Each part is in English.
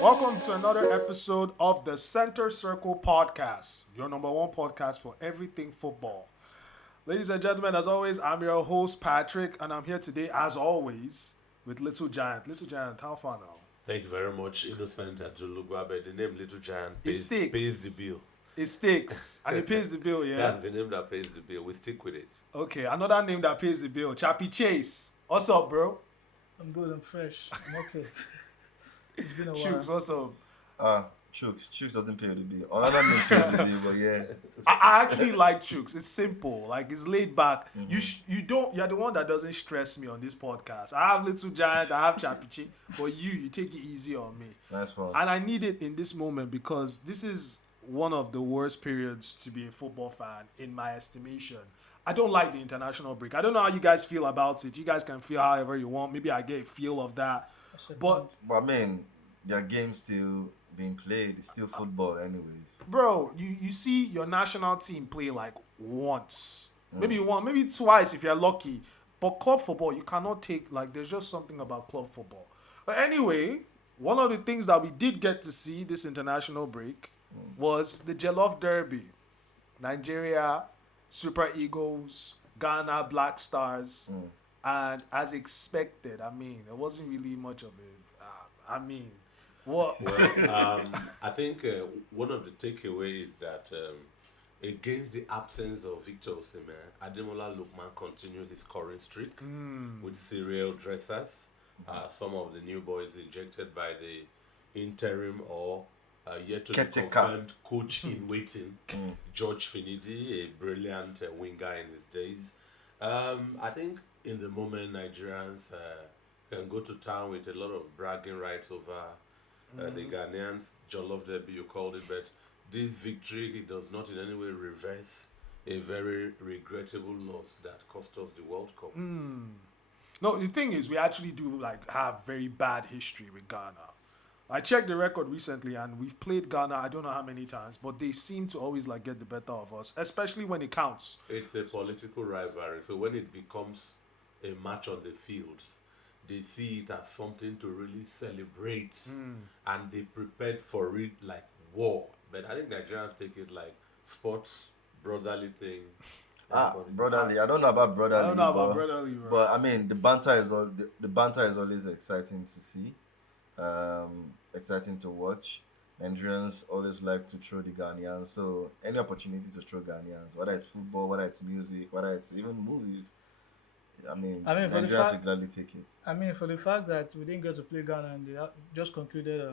Welcome to another episode of the Center Circle Podcast, your number one podcast for everything football. Ladies and gentlemen, as always, I'm your host, Patrick, and I'm here today, as always, with Little Giant. Little Giant, how far now? Thank you very much, Innocent Ajulugwa. But the name Little Giant It pays the sticks. bill. It sticks, and it pays the bill, yeah? That's the name that pays the bill. We stick with it. Okay, another name that pays the bill, Chappie Chase. What's up, bro? I'm good, I'm fresh, I'm okay. It's been a while. Shooks, what's up? Chooks doesn't pay the bill. Another name pays the bill, but yeah. I actually like Chooks. It's simple, like it's laid back. You're the one that doesn't stress me on this podcast. I have Little Giant, I have Chappie Chase, but you take it easy on me. That's fine. And I need it in this moment because this is one of the worst periods to be a football fan, in my estimation. I don't like the international break. I don't know how you guys feel about it. You guys can feel however you want. Maybe I get a feel of that. But, But I mean, their game's still being played. It's still football, anyways. bro, you see your national team play like once. Maybe one, maybe twice if you're lucky. But club football, you cannot take, like, there's just something about club football. But anyway, one of the things that we did get to see this international break was the Jollof Derby. Nigeria, Super Eagles, Ghana, Black Stars. And as expected, I mean, it wasn't really much of a, what? Well, I think one of the takeaways is that against the absence of Victor Osimhen, Ademola Lookman continues his scoring streak with serial dressers. Some of the new boys injected by the interim or yet to be Caretaker. confirmed coach in waiting, George Finidi, a brilliant winger in his days. I think in the moment Nigerians can go to town with a lot of bragging rights over the Ghanaians. Jollof Derby, you called it, but this victory, it does not in any way reverse a very regrettable loss that cost us the World Cup. No, the thing is, we actually do like have very bad history with Ghana. I checked the record recently, and we've played Ghana. I don't know how many times, but they seem to always like get the better of us, especially when it counts. It's a political rivalry, so when it becomes a match on the field, they see it as something to really celebrate, and they prepared for it like war. But I think Nigerians take it like sports, brotherly thing. Brotherly. I don't know about brotherly. I don't know about brotherly, bro. But I mean, the banter is always exciting to see, exciting to watch. Nigerians always like to throw the Ghanaians. So any opportunity to throw Ghanaians, whether it's football, whether it's music, whether it's even movies, For the Nigerians fact, will gladly take it. for the fact that we didn't get to play Ghana and they just concluded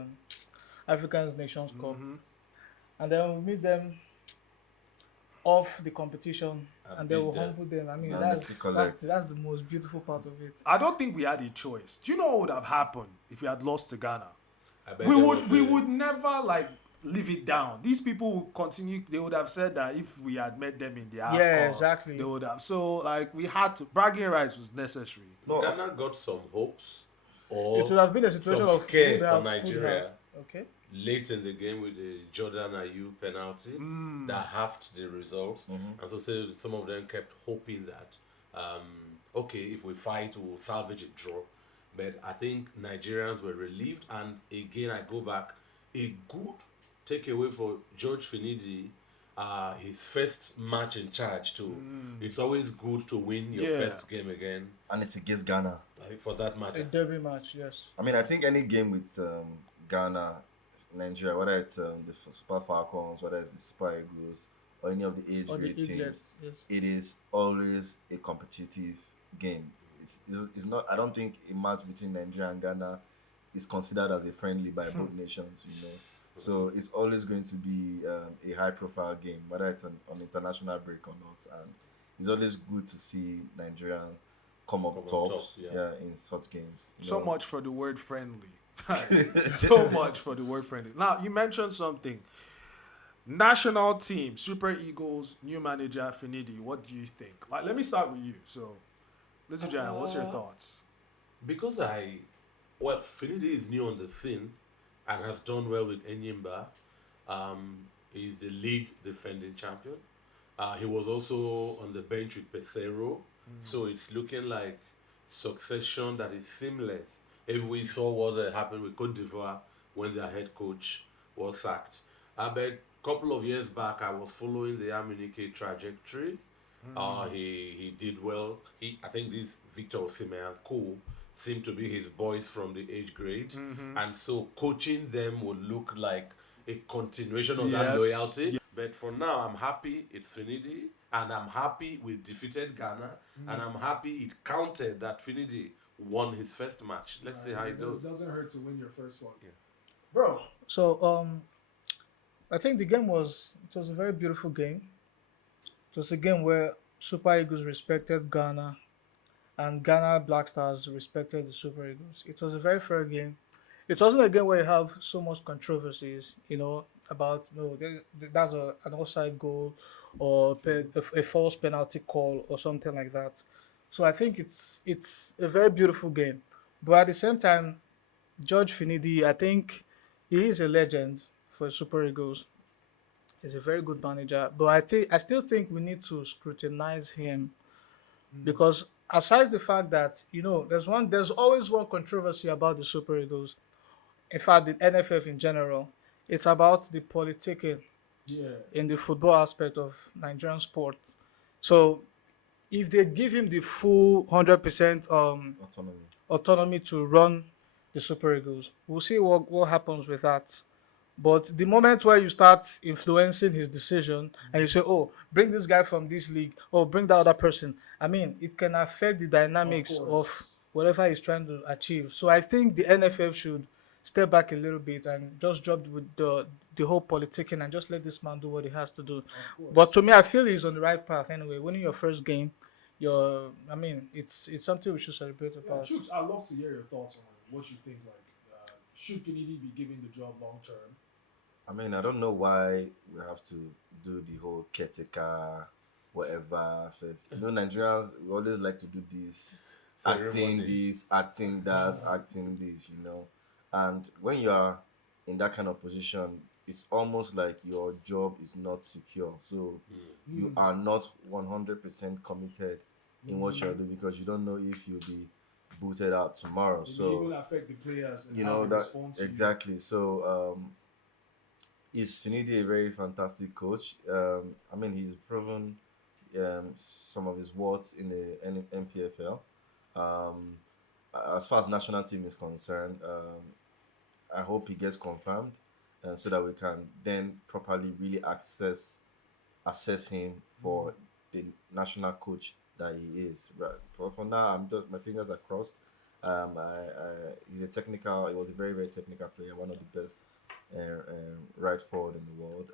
African Nations Cup, and then we meet them off the competition, and they will beat them. humble them. I mean, And that's they collect. that's the most beautiful part of it. I don't think we had a choice. Do you know what would have happened if we had lost to Ghana? I bet We there would was we a- would never like leave it down. These people would continue. They would have said that if we had met them in the AFCON, Yeah, exactly. they would have. So like we had to. Bragging rights was necessary. No, Ghana got some hopes, or It would have been a situation some of scare could for have, Nigeria Okay. late in the game with the Jordan Ayew penalty that halved the results, and so some of them kept hoping that okay, if we fight, we'll salvage a draw. But I think Nigerians were relieved, and again, I go back, a good takeaway for George Finidi. His first match in charge too. It's always good to win your Yeah. first game again, and it's against Ghana. for that A matter. derby match, yes. I mean, I think any game with Ghana, Nigeria, whether it's the Super Falcons, whether it's the Super Eagles, or any of the age Or the grade teams, idiots, yes. it is always a competitive game. It's not. I don't think a match between Nigeria and Ghana is considered as a friendly by both nations. So it's always going to be a high-profile game, whether it's on international break or not. And it's always good to see Nigeria come up Come on top, top, yeah. in such games. So much for the word friendly. So much for the word friendly. Now you mentioned something. National team, Super Eagles, new manager Finidi. What do you think? Like, let me start with you. So, Lizzie Jan, what's your thoughts? Because Finidi is new on the scene and has done well with Enyimba. He's the league defending champion. He was also on the bench with Pesero. So it's looking like succession that is seamless If we saw what happened with Cote d'Ivoire when their head coach was sacked. But a couple of years back, I was following the Amunike trajectory. He did well. I think this Victor Osimhen and co seemed to be his boys from the age grade, and so coaching them would look like a continuation of that Yes. loyalty. But for now, I'm happy it's Finidi, and I'm happy we defeated Ghana, and I'm happy it counted that Finidi won his first match. Let's see how it goes. It doesn't hurt to win your first one. Yeah. Bro, So I think the game was a very beautiful game. It was a game where Super Eagles respected Ghana and Ghana Black Stars respected the Super Eagles. It was a very fair game. It wasn't a game where you have so much controversies, about that's an offside goal or a false penalty call or something like that. So I think it's a very beautiful game. But at the same time, George Finidi, I think he is a legend for Super Eagles. He's a very good manager, but I still think we need to scrutinize him because aside the fact that there's always one controversy about the Super Eagles. In fact, the NFF in general, it's about the politicking yeah. in the football aspect of Nigerian sport. So if they give him the full 100% Autonomy. autonomy to run the Super Eagles, we'll see what happens with that. But the moment where you start influencing his decision and you say, oh, bring this guy from this league, or bring that other person, I mean, it can affect the dynamics Of of course. whatever he's trying to achieve. So I think the NFF should step back a little bit and just drop with the whole politicking and just let this man do what he has to do. But to me, I feel he's on the right path anyway. Winning your first game, it's something we should celebrate Yeah, about. Chooks, I'd love to hear your thoughts on what you think. Like, should Finidi be given the job long term? I mean, I don't know why we have to do the whole caretaker, whatever first. Nigerians, we always like to do this, acting Ceremony. this, acting that, acting this. And when you are in that kind of position, it's almost like your job is not secure. So you are not 100% committed in what you're doing because you don't know if you'll be booted out tomorrow. It may So even affect the players and you how know they that respond to you. exactly. So is Finidi a very fantastic coach? I mean, he's proven some of his worth in the NPFL. Um, as far as national team is concerned, I hope he gets confirmed, so that we can then properly really assess him for the national coach that he is. But for now, my fingers are crossed. He was a very very technical player, one of the best right forward in the world.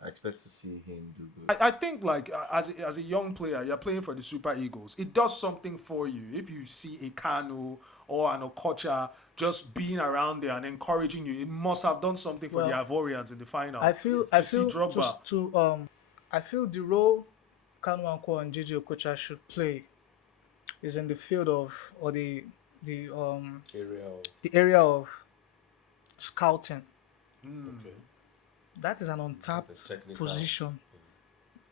I expect to see him do good. I think like as a young player, you're playing for the Super Eagles. It does something for you if you see a Kanu or an Okocha just being around there and encouraging you. It must have done something for the Well, Ivorians in the final. I feel to see Drogba. I feel the role Kanu Anko and JJ Okocha should play is in the field of or the Area of the area of scouting. okay. That is an untapped It's a technical- position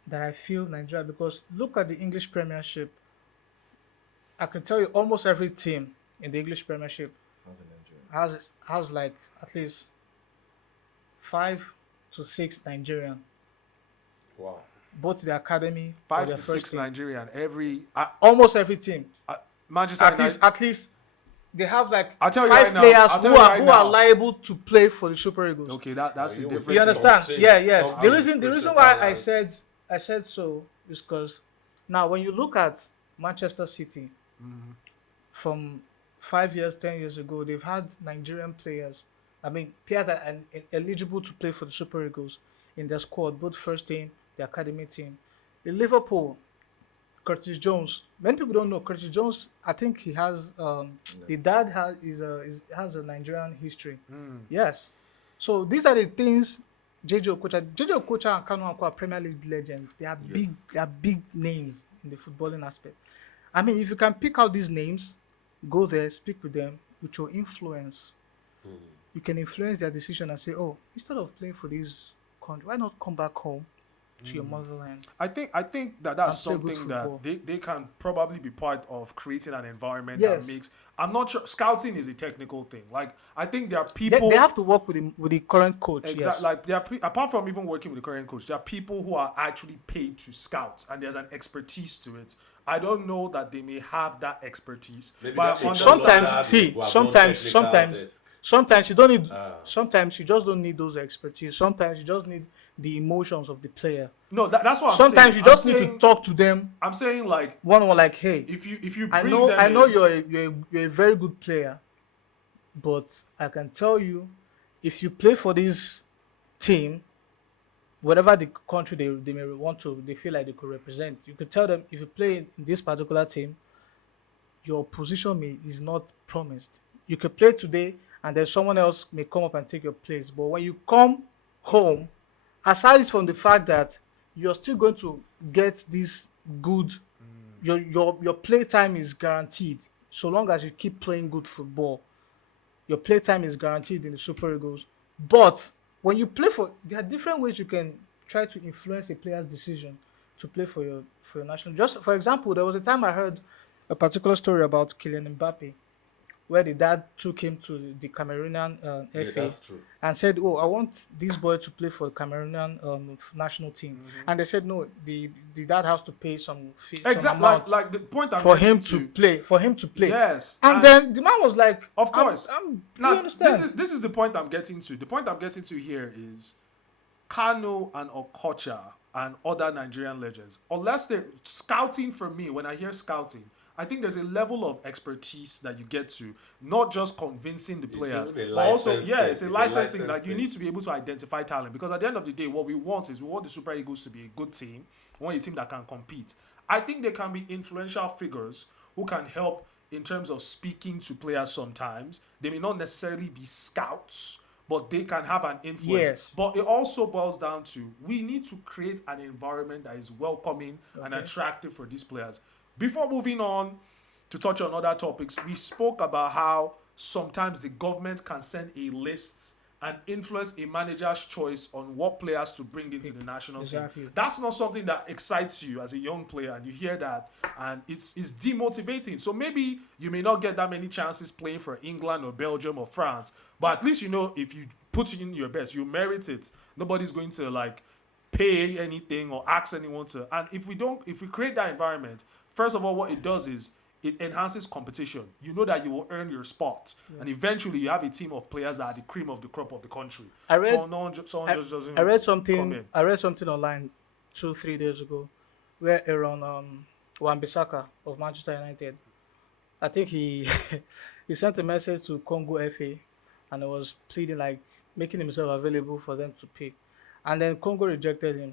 that I feel Nigeria, because look at the English Premiership. I can tell you almost every team in the English Premiership How's in Nigeria? has like at least 5 to 6 Nigerian, Wow. both the academy or 5 their to first 6 team. Nigerian. Almost every team. Manchester At United. least they have like I'll tell you 5 right now, players I'll tell who you are right who are now. liable to play for the Super Eagles. Okay, that's a you different. You understand? Something- Yeah, yes. something The reason crystal why balanced. I said so is because now when you look at Manchester City from 5 years, 10 years ago, they've had Nigerian players. I mean, players that are eligible to play for the Super Eagles in their squad, both first team, the academy team. In Liverpool, Curtis Jones. Many people don't know Curtis Jones. I think he has the dad has a Nigerian history. Yes. So these are the things JJ Okocha and Kanu Anko are Premier League legends. They are big names in the footballing aspect. I mean, if you can pick out these names, go there, speak with them with your influence. You can influence their decision and say, oh, instead of playing for this country, why not come back home to your motherland I think that's and play good something that football. they can probably be part of creating an environment that Yes. makes. I'm not sure scouting is a technical thing. Like I think there are They, people they have to work with the current coach. exactly Yes. like there are apart from even working with the current coach, there are people who are actually paid to scout and there's an expertise to it. I don't know that they may have that expertise, Maybe but that I makes understand. that Sometimes, who have one technical desk. sometimes you don't need. Sometimes you just don't need those expertise. Sometimes you just need the emotions of the player. No, that's what I'm saying. Sometimes you I'm just need to saying, talk to them I'm saying like one on one. Like, hey, if you I bring know them I know in, you're a very good player, but I can tell you, if you play for this team, whatever the country they may want to, they feel like they could represent. You could tell them if you play in this particular team, your position is not promised. You could play today, and then someone else may come up and take your place. But when you come home, aside from the fact that you're still going to get this good, your play time is guaranteed. So long as you keep playing good football, your play time is guaranteed in the Super Eagles. But when you play for, there are different ways you can try to influence a player's decision to play for your national. Just for example, there was a time I heard a particular story about Kylian Mbappe, where the dad took him to the Cameroonian Yeah, FA that's true. and said, "Oh, I want this boy to play for the Cameroonian national team." And they said, "No, the dad has to pay some fee, some exactly amount like the point I'm for getting him to play, for him to play." Yes, And then the man was like, of course. Do you Now understand? this is the point I'm getting to. The point I'm getting to here is Kano and Okocha and other Nigerian legends. Unless they're scouting for me, when I hear scouting, I think there's a level of expertise that you get to, not just convincing the players, even a but also, license yeah, thing. it's a It's a license thing. license Like you thing. need to be able to identify talent because at the end of the day, what we want is we want the Super Eagles to be a good team, we want a team that can compete. I think there can be influential figures who can help in terms of speaking to players sometimes. They may not necessarily be scouts, but they can have an influence. Yes. But it also boils down to we need to create an environment that is welcoming and attractive for these players. Before moving on to touch on other topics, we spoke about how sometimes the government can send a list and influence a manager's choice on what players to bring into the national Exactly. team. That's not something that excites you as a young player, and you hear that, and it's demotivating. So maybe you may not get that many chances playing for England or Belgium or France, but at least you know if you put in your best, you merit it. Nobody's going to like pay anything or ask anyone to. And if we create that environment, first of all, what it does is it enhances competition. You know that you will earn your spot, and eventually you have a team of players that are the cream of the crop of the country. I read- Someone just doesn't I read come something. in. I read something online 2-3 days ago, where Aaron Wan-Bissaka of Manchester United, I think he he sent a message to Congo FA, and it was pleading like making himself available for them to pick, and then Congo rejected him.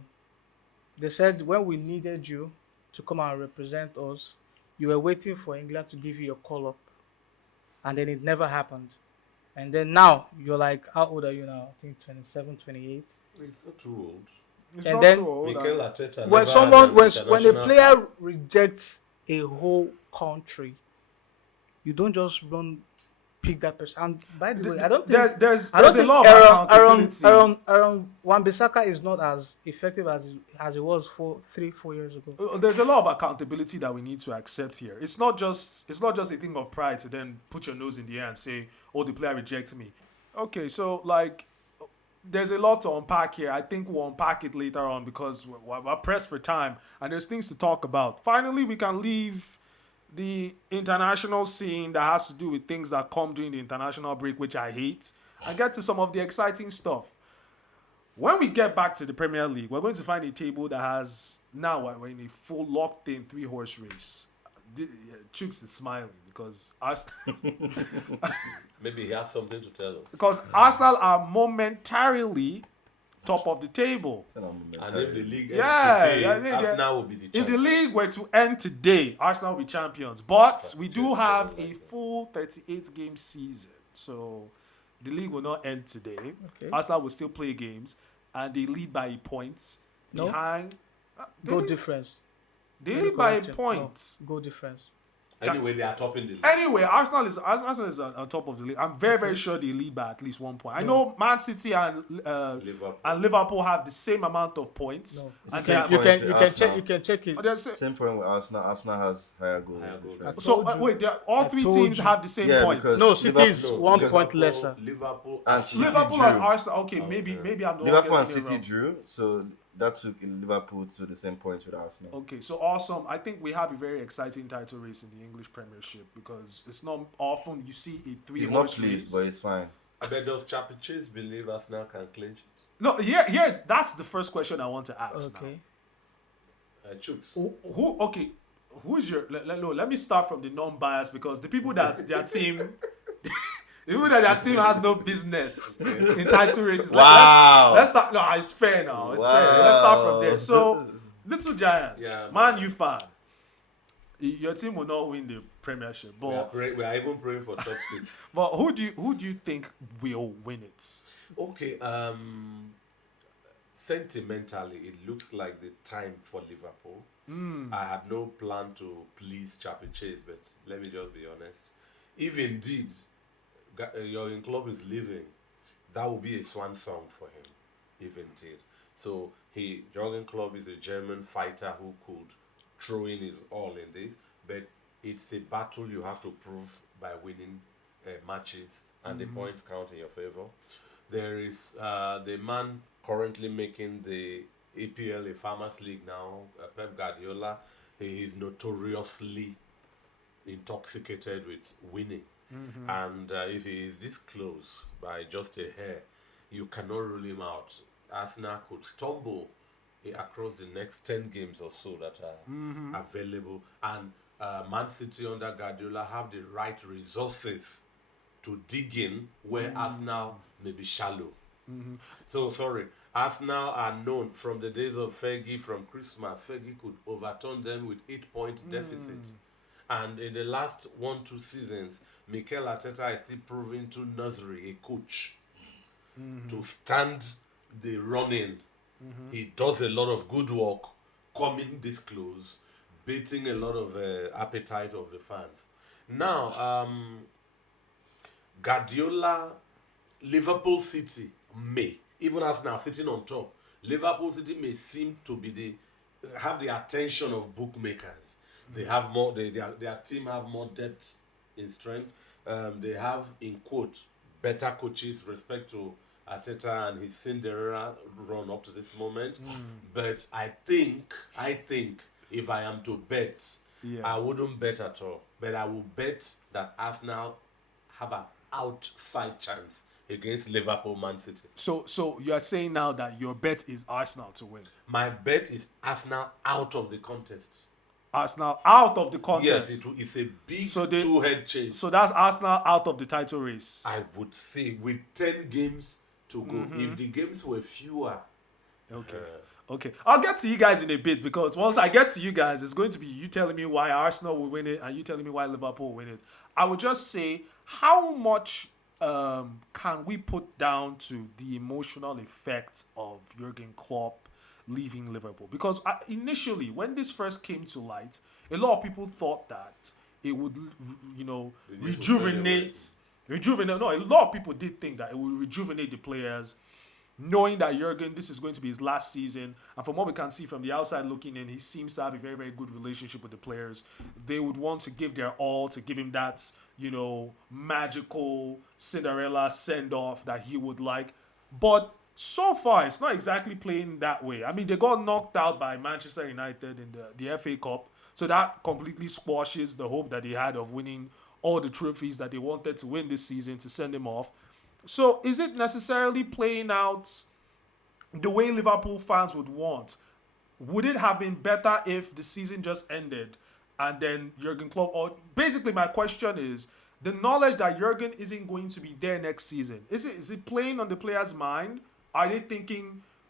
They said when we needed you to come and represent us, you were waiting for England to give you your call up, and then it never happened. And then now you're like, how old are you now? I think 27, 28. It's not too old. It's And not then so old. Mikel Arteta When never someone had an when a international player cap. rejects a whole country, you don't just run pick that person. And by the way, I don't think there's I don't a think lot of accountability. Aaron Wan-Bissaka is not as effective as it was 3-4 years ago. There's a lot of accountability that we need to accept here. It's not just a thing of pride to then put your nose in the air and say, "Oh, the player rejects me." Okay, so like, there's a lot to unpack here. I think we'll unpack it later on because we're pressed for time and there's things to talk about. Finally, we can leave the international scene that has to do with things that come during the international break, which I hate, and get to some of the exciting stuff. When we get back to the Premier League, we're going to find a table that has now we're in a full locked in 3-horse race. Chooks is smiling because Maybe he has something to tell us. Arsenal are momentarily top of the table. And if the league ends Yeah, today, I think Arsenal will be the If the champion. league were to end today, Arsenal will be champions. But we do just have something a like that. full 38 game season. So the league will not end today. Okay. Arsenal will still play games and they lead by points. No. Behind Goal difference. they Let me lead by correct you. points. No, goal difference. Anyway, they are topping the league. Anyway, Arsenal is on top of the league. I'm very, very sure they lead by at least 1 point. I know Man City and Liverpool have the same amount of points. No. And Same they are- point. You can check. You can check it. they're sa- Same point with Arsenal. Arsenal has higher goals. Higher goals. difference. so told you. wait, all I three told teams you. have the same Yeah, points. because No, City is Liverpool- 1 because point lesser. Liverpool And City Liverpool drew. and Arsenal. Okay, maybe I'm the Liverpool one and getting it City wrong. drew, so that took Liverpool to the same points with Arsenal. Okay, so awesome. I think we have a very exciting title race in the English Premiership because it's not often you see a He's not three-horse pleased, race. but it's fine. I bet does Chappie Chase believe Arsenal can clinch it? No, yes, that's the first question I want to ask Okay. Chooks. now. Okay, who's your? Let me start from the non-bias because the people that their team, the people that their team has no business in title races. Wow. Let's start. No, it's fair now. It's fair. Let's start from there. So, Little Giants, Yeah, Man man. U fan. Your team will not win the Premiership, but We are even praying for top 6. but who do you think will win it? Okay, sentimentally, it looks like the time for Liverpool. I had no plan to please Chappie Chase, but let me just be honest. If indeed your club is leaving, that will be a swan song for him. If indeed. So Jurgen Klopp is a German fighter who could throw in his all in this, but it's a battle you have to prove by winning matches, and the points count in your favor. There is the man currently making the EPL a Farmers League now, Pep Guardiola. He is notoriously intoxicated with winning. And if he is this close by just a hair, you cannot rule him out. Arsenal could stumble across the next 10 games or so that are available. And Man City under Guardiola have the right resources to dig in where Arsenal may be shallow. So, sorry, Arsenal are known from the days of Fergie, from Christmas. Fergie could overturn them with 8-point deficit. And in the last 1-2 seasons, Mikel Arteta is still proving to nursery, a coach, to stand the running. He does a lot of good work, coming this close, beating a lot of appetite of the fans. Now, Guardiola, Liverpool City may, even as now sitting on top, Liverpool City may seem to be have the attention of bookmakers. They have more. Their team have more depth in strength. They have, in quote, better coaches respect to Arteta and his Cinderella run up to this moment. But I think if I am to bet, I wouldn't bet at all. But I will bet that Arsenal have an outside chance against Liverpool Man City. So you are saying now that your bet is Arsenal to win. My bet is Arsenal out of the contest. Arsenal out of the Yes, contest. it's a big So they- two-head chase. So that's Arsenal out of the title race. I would say with 10 games to go. If the games were fewer, Okay. I'll get to you guys in a bit because once I get to you guys, it's going to be you telling me why Arsenal will win it and you telling me why Liverpool will win it. I would just say, how much can we put down to the emotional effect of Jurgen Klopp leaving Liverpool? Because initially, when this first came to light, a lot of people thought that it would, rejuvenate. No, a lot of people did think that it would rejuvenate the players, knowing that Jurgen, this is going to be his last season. And from what we can see from the outside looking in, he seems to have a very, very good relationship with the players. They would want to give their all to give him that, magical Cinderella send-off that he would like. But so far, it's not exactly playing that way. I mean, they got knocked out by Manchester United in the FA Cup. So that completely squashes the hope that they had of winning all the trophies that they wanted to win this season to send him off. So is it necessarily playing out the way Liverpool fans would want? Would it have been better if the season just ended and then Jurgen Klopp, or basically my question is, the knowledge that Jurgen isn't going to be there next season, is it playing on the players' mind? Are they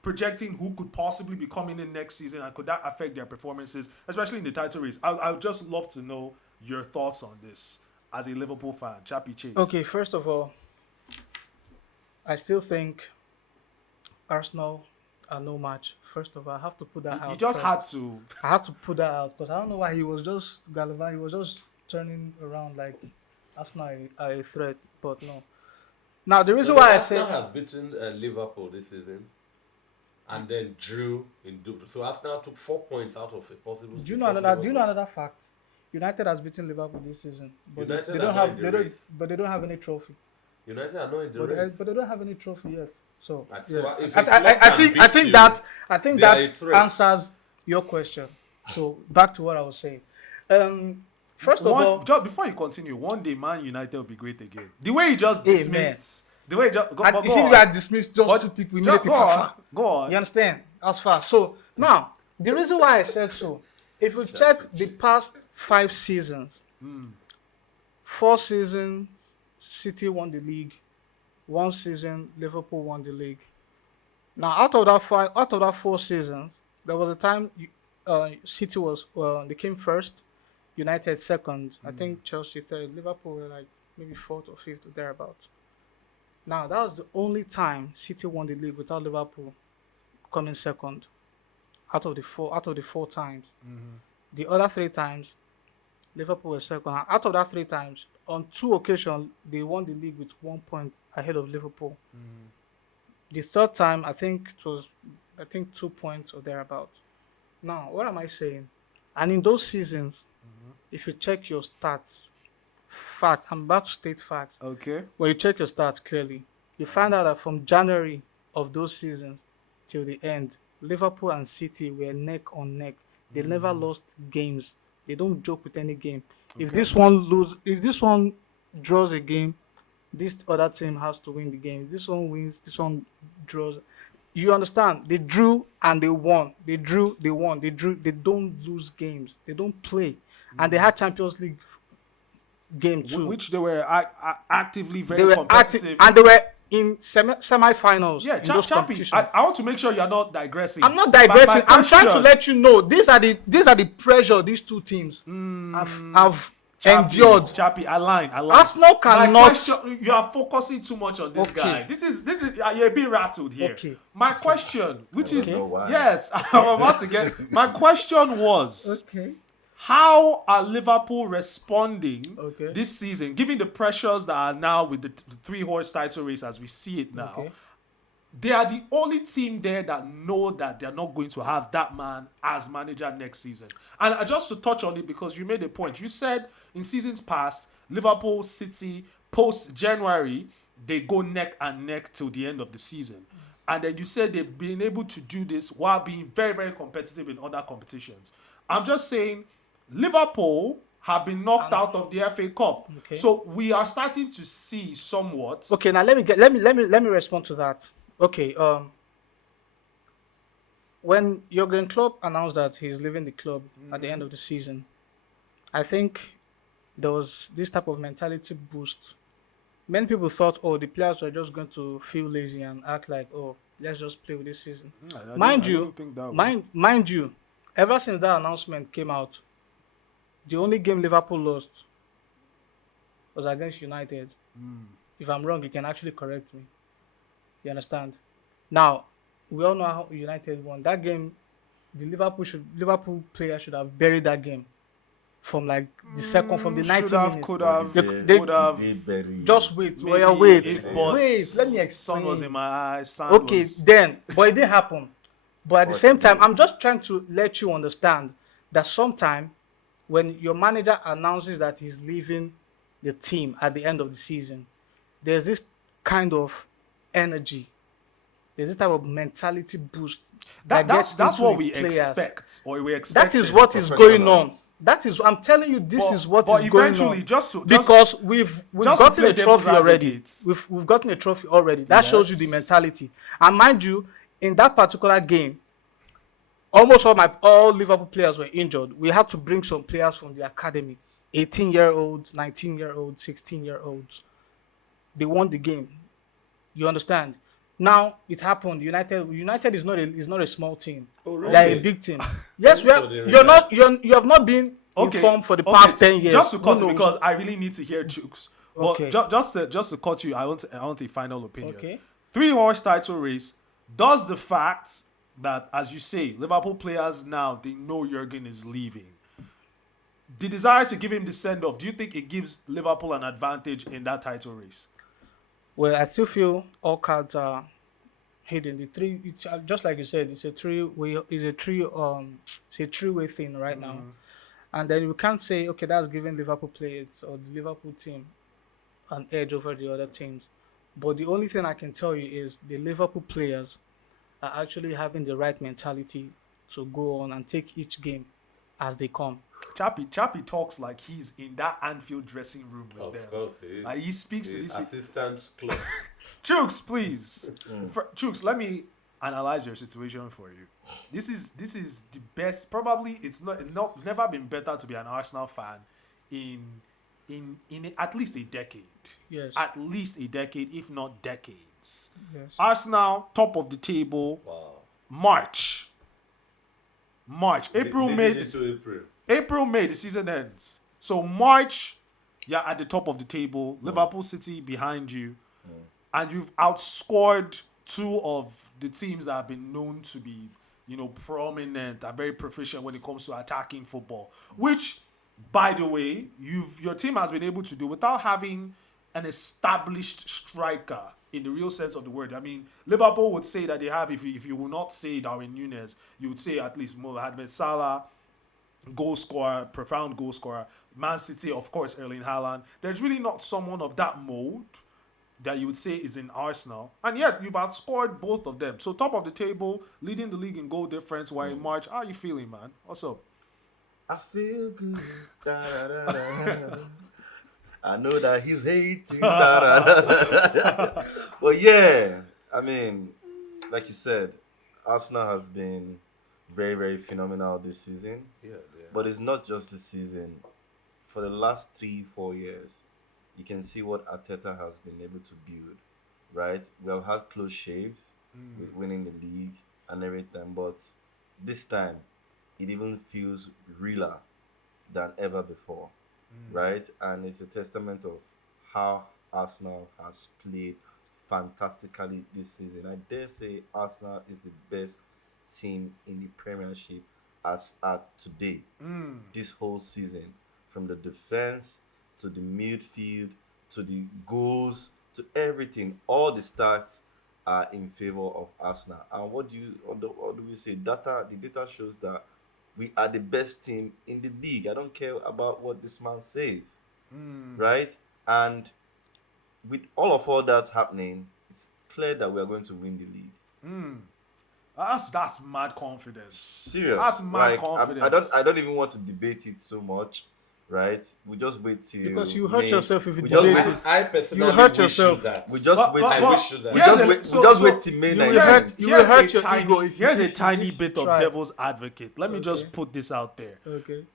projecting who could possibly be coming in next season, and could that affect their performances, especially in the title race? I would just love to know your thoughts on this as a Liverpool fan. Chappie Chase. Okay, first of all, I still think Arsenal are no match. First of all, I have to put that out. You just first. had to. I had to put that out because I don't know why he was just gallivanting. He was just turning around like Arsenal are a threat, but no. Now the reason So why I Arsenal say has beaten Liverpool this season, and then drew in Dublin. So Arsenal took 4 points out of a possible do six. you know of another do you know Liverpool. another fact? United has beaten Liverpool this season, but United they are don't not in have the race. they don't have any trophy. United are not in the But race. they don't have any trophy yet. So Right, yeah, so if I, a club I can think beat you, I think they are a that threat. answers your question. So back to what I was saying. First of all, Just before you continue, one day Man United will be great again. The way you just Amen. dismissed, the way you just go, and but you go see, on. you had dismissed just But two people just immediately. go on, Fafa. go on. You understand? As far. So now the reason why I said so, if you check the past 5 seasons, 4 seasons City won the league, 1 season Liverpool won the league. Now out of that 4 seasons, there was a time City was they came first, United second, I think Chelsea third, Liverpool were like maybe fourth or fifth or thereabouts. Now that was the only time City won the league without Liverpool coming second. Out of the 4 times, the other 3 times Liverpool was second. And out of that 3 times, on 2 occasions they won the league with 1 point ahead of Liverpool. The third time, I think it was 2 points or thereabouts. Now, what am I saying? And in those seasons, if you check your stats, I'm about to state facts. Okay. When you check your stats clearly, you find out that from January of those seasons till the end, Liverpool and City were neck on neck. They never lost games. They don't joke with any game. If this one draws a game, this other team has to win the game. If this one wins, this one draws. You understand? They drew and they won. They drew, they won. They drew. They don't lose games. They don't play. And they had Champions League game too. Which they were actively very They were competitive. active and they were in semi-finals Yeah, in those Chappie, competitions. I want to make sure you're not digressing. I'm not digressing. My I'm trying to question- let you know these are the pressure these two teams have endured. Chappie, align. Arsenal My cannot. question, you are focusing too much on this Okay. guy. This is you're a bit rattled here. Okay. My question, which is know why. yes, I'm about to get. My question was. Okay. How are Liverpool responding Okay. this season, given the pressures that are now with the 3-horse title race as we see it now? Okay. They are the only team there that know that they're not going to have that man as manager next season. And just to touch on it, because you made a point. You said in seasons past, Liverpool, City, post-January, they go neck and neck till the end of the season. And then you said they've been able to do this while being very, very competitive in other competitions. I'm just saying, Liverpool have been knocked out of the FA Cup. Okay. So we are starting to see somewhat. Okay, now let me respond to that. Okay, when Jurgen Klopp announced that he's leaving the club at the end of the season, I think there was this type of mentality boost. Many people thought, oh, the players were just going to feel lazy and act like, oh, let's just play with this season. Mind you, ever since that announcement came out, the only game Liverpool lost was against United. If I'm wrong, you can actually correct me. You understand? Now, we all know how United won. That game, the Liverpool player should have buried that game from like the second, from the 90 minutes. Could have. They bury. Just wait. Maybe Wait. if Wait. but Let me explain. Sun was in my eyes. Sun Okay, was, then, but it didn't happen. But at the same time, I'm just trying to let you understand that sometime when your manager announces that he's leaving the team at the end of the season, there's this kind of energy. There's this type of mentality boost. that's into what the we players. expect, or we expect. That is what is going on. That is, I'm telling you, this But- is what but is going eventually, on. just to- because we've just to gotten play a devil's trophy already. advocate. We've gotten a trophy already. That shows you the Yes. mentality. And mind you, in that particular game, almost all Liverpool players were injured. We had to bring some players from the academy, 18-year-olds, 19-year-olds, 16-year-olds. They won the game. You understand? Now it happened. United is not a small team. Oh, really? They're a big team. Yes, we So are. they You have not been informed for the past 10 years. Just to cut Who it, knows? because I really need to hear jokes. But Okay. just to cut you, I want a final opinion. Okay. 3-horse title race. Does the fact that, as you say, Liverpool players now they know Jurgen is leaving, the desire to give him the send off, do you think it gives Liverpool an advantage in that title race? Well, I still feel all cards are hidden. The three, it's just like you said, it's a three-way thing right now. And then we can't say, okay, that's giving Liverpool players or the Liverpool team an edge over the other teams. But the only thing I can tell you is the Liverpool players are actually having the right mentality to go on and take each game as they come. Chappie talks like he's in that Anfield dressing room with Of them. course, he is. Like he speaks to He's these people. assistant club. Chooks, please. Chooks, let me analyze your situation for you. This is the best. Probably it's not never been better to be an Arsenal fan in at least a decade. Yes. At least a decade, if not decades. Yes. Arsenal top of the table. Wow. March, April, May. Into April. April, May, the season ends. So March, you're at the top of the table. Liverpool City behind you. And you've outscored two of the teams that have been known to be, prominent and very proficient when it comes to attacking football. Which, by the way, your team has been able to do without having an established striker in the real sense of the word. I mean, Liverpool would say that they have, if you will not say Darwin Núñez, you would say at least Mohamed Salah, goal scorer, profound goal scorer. Man City, of course, Erling Haaland. There's really not someone of that mode that you would say is in Arsenal. And yet, you've outscored both of them. So top of the table, leading the league in goal difference, while in March. How are you feeling, man? What's up? I feel good. Da, da, da, da. I know that he's hating. Da, da, da, da. But yeah, I mean, like you said, Arsenal has been very, very phenomenal this season. Yeah. But it's not just this season. For the last 3-4 years, you can see what Arteta has been able to build, right? We have had close shaves with winning the league and everything, but this time it even feels realer than ever before, right? And it's a testament of how Arsenal has played fantastically this season. I dare say Arsenal is the best team in the Premiership as at today, this whole season, from the defense to the midfield to the goals to everything. All the stats are in favor of Arsenal. And what do we say? The data shows that we are the best team in the league. I don't care about what this man says, right? And with all that happening, it's clear that we are going to win the league. That's mad confidence. Serious. That's mad confidence. I don't even want to debate it so much, right? We just wait till Because you hurt May. yourself if you We debate just it. wait. I personally You hurt wish yourself. that. We just wait. But- I wish that. We Here's just a- wait. so- We just so wait till May you will 19th. hurt- you will hurt your ego if Here's a if you tiny miss bit of try. devil's advocate. Let me just Okay. put this out there. Okay.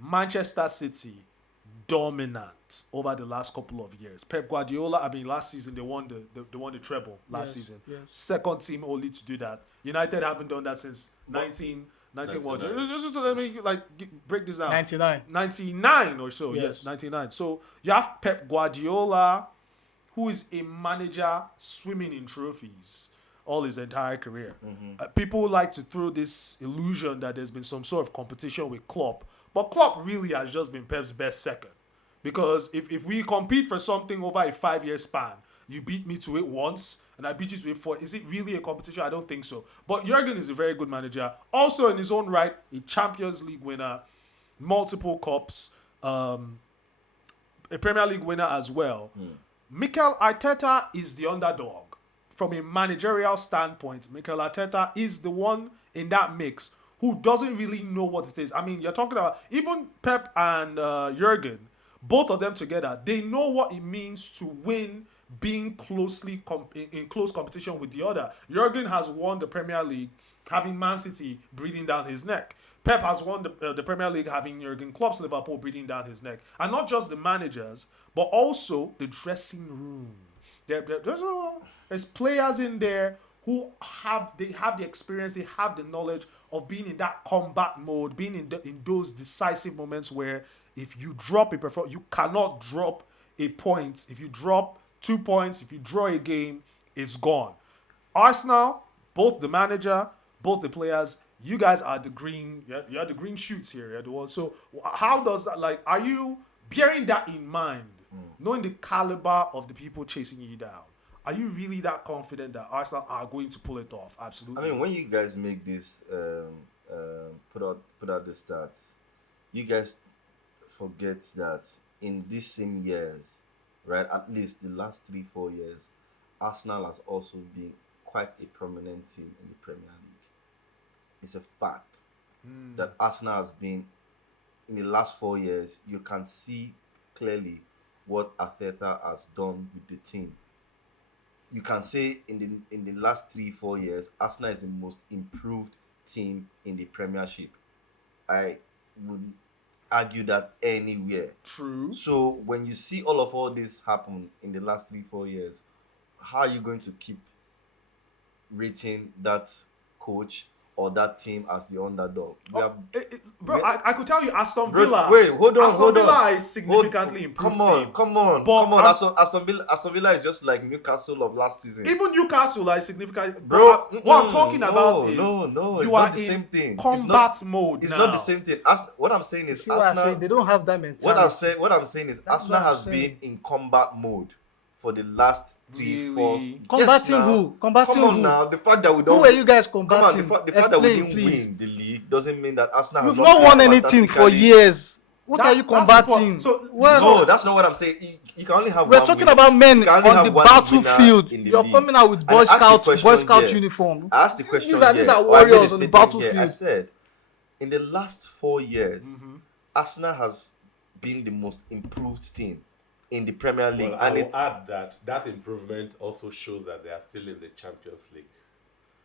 Manchester City dominant over the last couple of years. Pep Guardiola, last season they won the treble last Yes, season. yes. Second team only to do that. United haven't done that since 19 what? 99. Just let me break this down. 99. 99 or so. Yes. Yes, 99. So you have Pep Guardiola, who is a manager swimming in trophies all his entire career. People like to throw this illusion that there's been some sort of competition with Klopp, but Klopp really has just been Pep's best second. Because if we compete for something over a 5-year span, you beat me to it once, and I beat you to it for, is it really a competition? I don't think so. But Jurgen is a very good manager. Also in his own right, a Champions League winner, multiple cups, a Premier League winner as well. Mikel Arteta is the underdog. From a managerial standpoint, Mikel Arteta is the one in that mix who doesn't really know what it is. I mean, you're talking about even Pep and Jurgen, both of them together, they know what it means to win being in close competition with the other. Jurgen has won the Premier League having Man City breathing down his neck. Pep has won the Premier League having Jurgen Klopp's Liverpool breathing down his neck. And not just the managers, but also the dressing room. There's players in there who have the experience, they have the knowledge of being in that combat mode, being in those decisive moments where if you drop a performance, you cannot drop a point. If you drop 2 points, if you draw a game, it's gone. Arsenal, both the manager, both the players, You guys are the green. You're the green shoots here. You're the one. So how does that? Like, are you bearing that in mind, knowing the caliber of the people chasing you down? Are you really that confident that Arsenal are going to pull it off? Absolutely. I mean, when you guys make this put out the stats, you guys forget that in these same years, right? At least the last 3-4 years, Arsenal has also been quite a prominent team in the Premier League. It's a fact that Arsenal has been in the last 4 years. You can see clearly what Arteta has done with the team. You can say in the last 3-4 years, Arsenal is the most improved team in the Premiership. I would argue that anywhere. True. So when you see all this happen in the last 3-4 years, how are you going to keep rating that coach or that team as the underdog? I could tell you Aston Villa. Wait, hold on. Aston Villa is significantly improved. Come on. Aston Villa is just like Newcastle of last season. Even Newcastle are significantly. Bro, what I'm talking about is no, you it's are not the same thing. Combat mode. It's now. not the same thing. What I'm saying is See what I say? Arsenal. They don't have that mentality. What I'm saying is That's Arsenal what I'm has saying. been in combat mode for the last 3-4. Really? Combating now. who? Combating Come on who? now. The fact that we don't. Who are you guys Come on, combating? the fact that we Explain, didn't please. win the league doesn't mean that Arsenal You've has not won played anything for fantastically. years. What That's- are you that's the point. combating? So, No, that's not what I'm saying. You can only have We're one talking winner. about men You can only on have the one battlefield. winner in the You're league. coming out with And Boy I asked the Scout question here. uniform. I asked the question These are here, or I made a warriors on the statement here. battlefield. I said, in the last 4 years, Arsenal has been the most improved team in the Premier League. Well, I and will add that improvement also shows that they are still in the Champions League.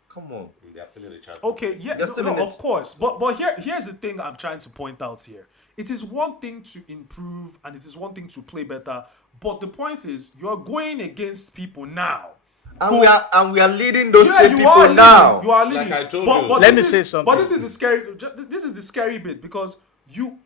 come on. They are still in the Champions okay, League. yeah, They're still no, in it. of course. But here's the thing I'm trying to point out here. It is one thing to improve and it is one thing to play better. But the point is, you're going against people now. And we are leading those same You people are leading. now. You are leading. Like I told but, you. But Let this me is- say something. But this is the scary. This is the scary bit because you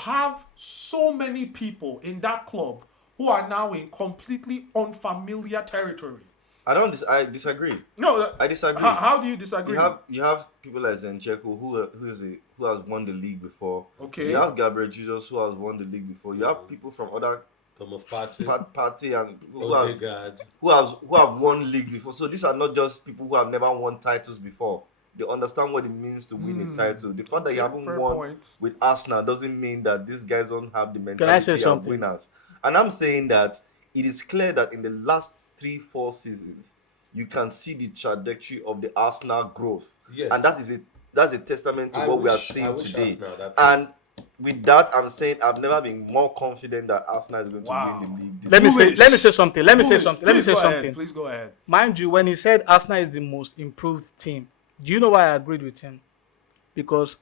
have so many people in that club who are now in completely unfamiliar territory. I disagree. No, I disagree. How do you disagree? You have people like Zinchenko who has won the league before. Okay. You have Gabriel Jesus who has won the league before. You have people from other Thomas Partey, party and people Odegaard. who have won league before. So these are not just people who have never won titles before. They understand what it means to win a title. The fact that you haven't fair won point. with Arsenal doesn't mean that these guys don't have the I mentality say of something? winners. And I'm saying that it is clear that in the last 3-4 seasons, you can see the trajectory of the Arsenal growth. Yes. And that's a testament to I what we are wish seeing today. Arsenal that- And with that, I'm saying I've never been more confident that Arsenal is going to Wow. win the league. This Let me season. say. Let me say something. Let me say Please something. Let me say go ahead. something. Please go ahead. Mind you, when he said Arsenal is the most improved team, do you know why I agreed with him? Because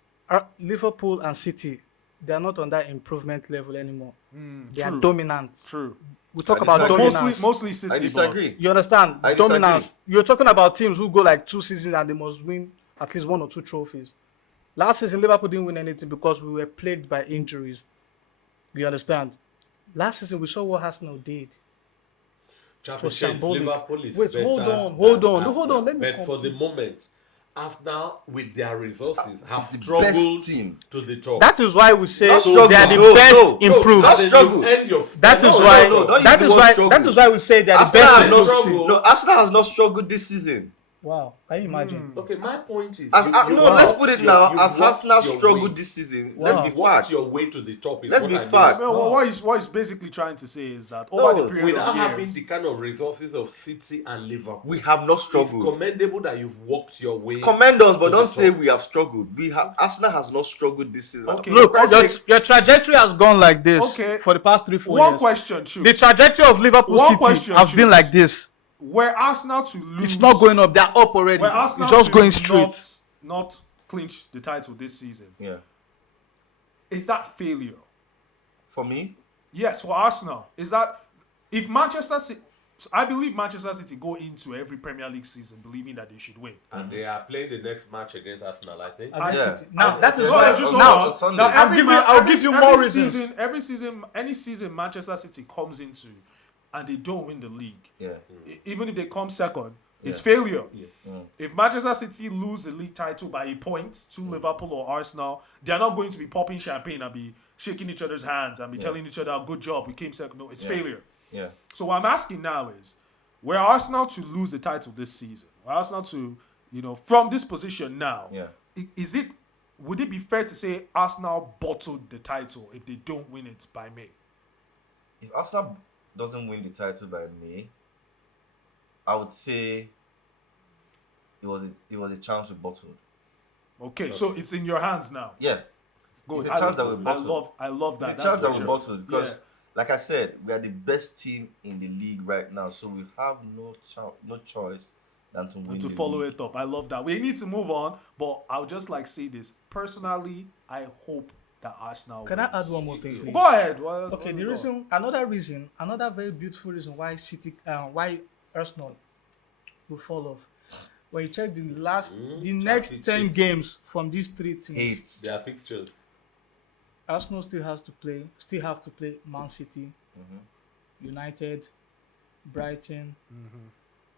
Liverpool and City, they are not on that improvement level anymore. They are true. dominant. True. We talk I about disagree. dominance. Mostly City. I disagree. You understand? I disagree. Dominance. You're talking about teams who go like 2 seasons and they must win at least 1 or 2 trophies. Last season, Liverpool didn't win anything because we were plagued by injuries. You understand? Last season, we saw what Arsenal did. Championship, symbolic. Liverpool is Wait, better hold on, than hold on, Arsenal. hold on, let me But for the moment, Arsenal with their resources have It's the struggled best team. to the top. That is why we say Not they struggle. are the No, best no, no, improved. not Then struggle. you end your That is no, why. no, no, don't That use is the word why. struggle. That is why we say they are the Arsenal best has not improved struggle. team. no, Arsenal has not struggled this season. Wow, can you imagine? Okay, my point is. As, you- no, you let's walked put it your- now. you As walked Arsenal your struggled way. this season, Wow. let's be You walked facts. your way to the top. Is Let's what be I mean. facts. Well, what he's basically trying to say is that over the period Without of having years, the kind of resources of City and Liverpool, We have not it's struggled. commendable that you've walked your way. Commend us, but to don't the say top. we have struggled. Arsenal has not struggled this season. Okay. Look, For Christ's your, sake, your trajectory has gone like this Okay. for the past 3-4 one years. question, Chu. The trajectory of Liverpool One City question, has been Chooks. like this. Were Arsenal to lose, It's not going up. They're up already. Were Arsenal It's just to going straight. Not clinch the title this season. yeah. Is that failure? For me, Yes, for Arsenal. Is that if Manchester City? I believe Manchester City go into every Premier League season believing that they should win. And they are playing the next match against Arsenal, I think. Against Yeah. City. Now, that is Yeah. why. just on- Now, on Sunday. Now, I'll give you more reasons. Every season, any season Manchester City comes into, and they don't win the league. yeah. Even if they come second, It's failure. Yes. If Manchester City lose the league title by a point to Liverpool or Arsenal, they're not going to be popping champagne and be shaking each other's hands and be telling each other, good job, we came second. No, it's failure. Yeah. So what I'm asking now is, were Arsenal to lose the title this season, were Arsenal to, from this position now, would it be fair to say Arsenal bottled the title if they don't win it by May? If Arsenal doesn't win the title by May, I would say it was a chance we bottled. Okay, so it's in your hands now. Yeah. Good. It's a chance that we bottled. I love that. It's a chance that we bottled because, like I said, we are the best team in the league right now, so we have no choice than to win. To the follow league. it up. I love that. We need to move on, but I'll just say this. Personally, I hope that Arsenal Can wins. I add one more thing, please? Go ahead. Okay, another very beautiful reason why why Arsenal will fall off. When you check the next 10 games from these three teams, Their fixtures. Arsenal still have to play Man City, United, Brighton.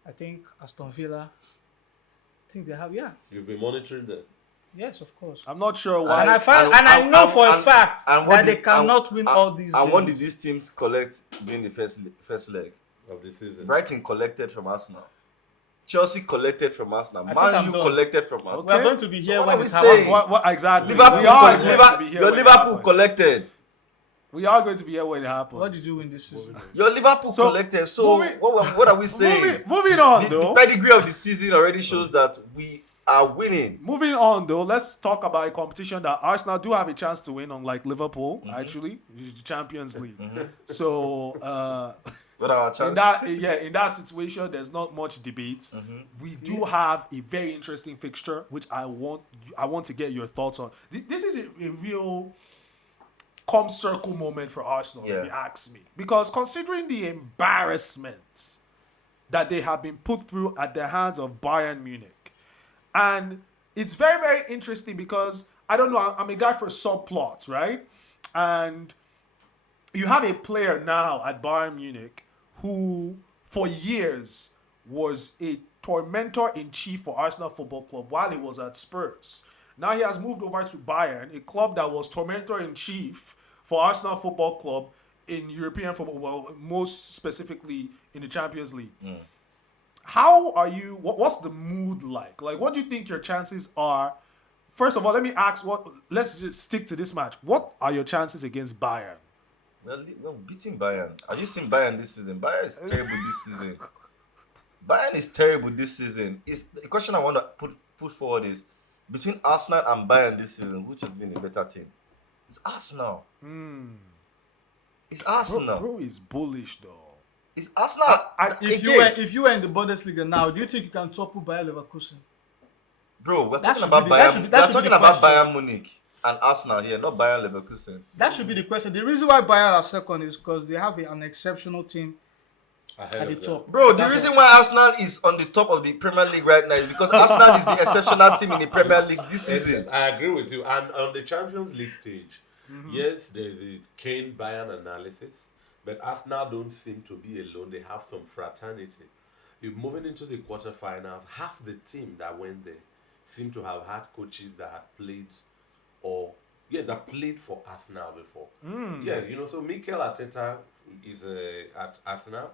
I think Aston Villa. I think they have You've been monitoring them. Yes, of course. I'm not sure why. I know for a fact that they cannot win all these And games. what did these teams collect during the first leg? Of the season. Brighton collected from Arsenal. Chelsea collected from Arsenal. think Man I'm U done. collected from Arsenal. We are going to be here So what when are we it's saying? happening. What exactly? Liverpool, We are going to be here your when it Liverpool happens. collected. We are going to be here when it happens. What did you win this season? Your Liverpool So, collected. So moving- what are we saying? Moving on, The though. pedigree of the season already shows that we are winning. Moving on, though, let's talk about a competition that Arsenal do have a chance to win, unlike Liverpool, actually, which is the Champions League. So, What are our chances? in that situation, there's not much debate. We do have a very interesting fixture, which I want to get your thoughts on. This is a real come circle moment for Arsenal, if you ask me, because considering the embarrassment that they have been put through at the hands of Bayern Munich. And it's very, very interesting because, I don't know, I'm a guy for subplots, right? And you have a player now at Bayern Munich who, for years, was a tormentor-in-chief for Arsenal Football Club while he was at Spurs. Now he has moved over to Bayern, a club that was tormentor-in-chief for Arsenal Football Club in European football, well, most specifically in the Champions League. How are you? What's the mood like? Like, what do you think your chances are? First of all, let me ask. Let's just stick to this match. What are your chances against Bayern? Well, beating Bayern. Have you seen Bayern this season? Bayern is terrible this season. Bayern is terrible this season. The question I want to put forward is, between Arsenal and Bayern this season, which has been a better team? It's Arsenal. It's Arsenal. Bro is bullish though. It's Arsenal. If you were in the Bundesliga now, do you think you can topple Bayer Leverkusen? Bro, we're That talking should about be the- that Bayern. should be- that We're should talking be the about question. Bayern Munich and Arsenal here, not Bayern Leverkusen. That should be the question. The reason why Bayern are second is because they have an exceptional team Ahead at the of them. top. Bro, the That's reason all. why Arsenal is on the top of the Premier League right now is because Arsenal is the exceptional team in the Premier League this season. I agree with you. And on the Champions League stage, yes, there's a Kane Bayern analysis, but Arsenal don't seem to be alone. They have some fraternity. If moving into the quarterfinals, half the team that went there seem to have had coaches that had played that played for Arsenal before. Yeah, so Mikel Arteta is at Arsenal.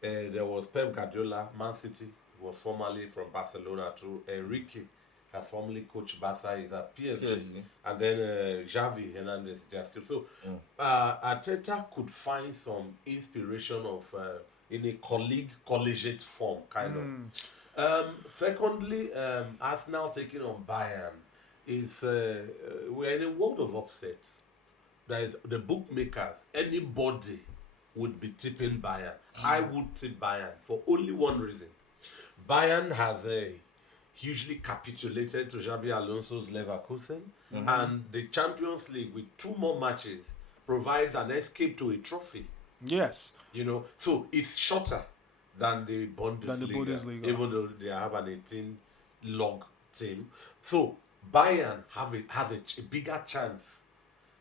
There was Pep Guardiola, Man City, was formerly from Barcelona too. Eureka has formerly coached Barca, is at PSG. And then Xavi Hernandez, they are still. So Arteta could find some inspiration of in a collegiate form, kind of. Secondly, Arsenal taking on Bayern is we're in a world of upsets. There is the bookmakers, anybody would be tipping Bayern. I would tip Bayern for only one reason. Bayern has hugely capitulated to Xabi Alonso's Leverkusen, and the Champions League with 2 more matches provides an escape to a trophy. Yes. So it's shorter than the Bundesliga, even though they have an 18-log team. So Bayern has a bigger chance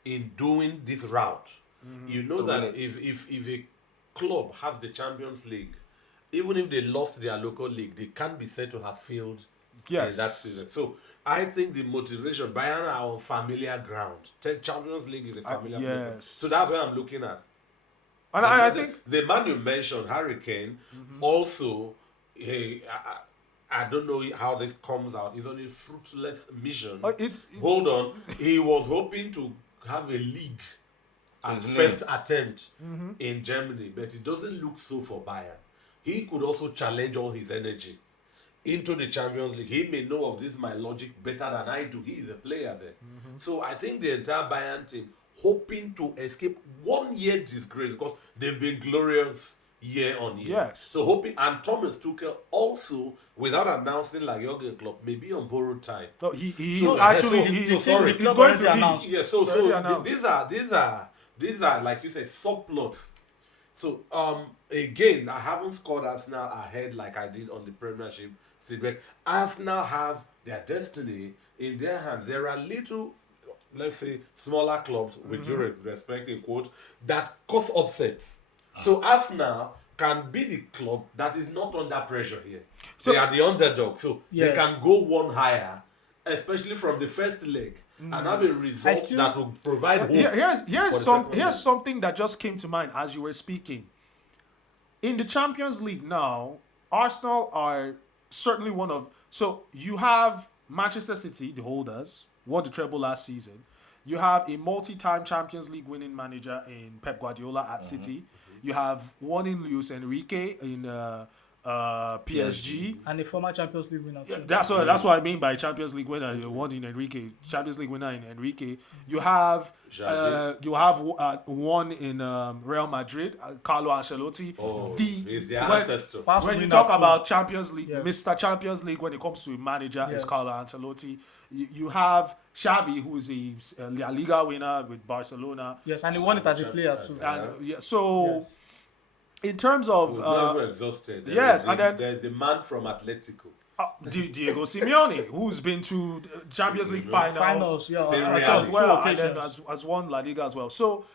in doing this route. You know that if a club has the Champions League, even if they lost their local league, they can't be said to have failed Yes. in that season. So I think the motivation, Bayern are on familiar ground. Champions League is a familiar place. yes. So that's what I'm looking at. And I think the man you mentioned, Harry Kane, also, I don't know how this comes out. He's on a fruitless mission. it's Hold on. He was hoping to have a league at his first attempt in Germany, but it doesn't look so for Bayern. He could also challenge all his energy into the Champions League. He may know of this, my logic, better than I do. He is a player there. So I think the entire Bayern team hoping to escape 1 year disgrace, because they've been glorious year on year. Yes. So hoping, and Thomas Tuchel also, without announcing like Jurgen Klopp, maybe on borrowed time. so he's So- actually so- he's so sorry. he's going to leave. announced. Yeah, so It's already so announced. these are like you said, subplots. So again, I haven't scored Arsenal ahead like I did on the Premiership seat, but Arsenal have their destiny in their hands. There are little, let's say, smaller clubs, with due respect in quotes, that cause upsets. So Arsenal can be the club that is not under pressure here. So- They are the underdog, so Yes. they can go one higher, especially from the first leg, and have a result still- that will provide hope. Here's for the second leg. something that just came to mind as you were speaking. In the Champions League now, Arsenal are certainly one of. So you have Manchester City, the holders, won the treble last season. You have a multi-time Champions League winning manager in Pep Guardiola at City. You have one in Luis Enrique in PSG. And a former Champions League winner. Yeah, too. that's what I mean by Champions League winner. You won in Enrique, Champions League winner in Enrique. You have one in Real Madrid, Carlo Ancelotti. Oh, he's the when- ancestor. Past When you winner talk too. about Champions League, Yes. Mr. Champions League, when it comes to a manager, is Yes. Carlo Ancelotti. You have Xavi, who is a La Liga winner with Barcelona. Yes, and he won it as a player too. And so, Yes. in terms of Who's never exhausted. yes, and then- there's the man from Atletico. Diego Simeone, who's been to Champions League Finals, yeah, Serie on A as two well, and then occasions. has won La Liga as well. So,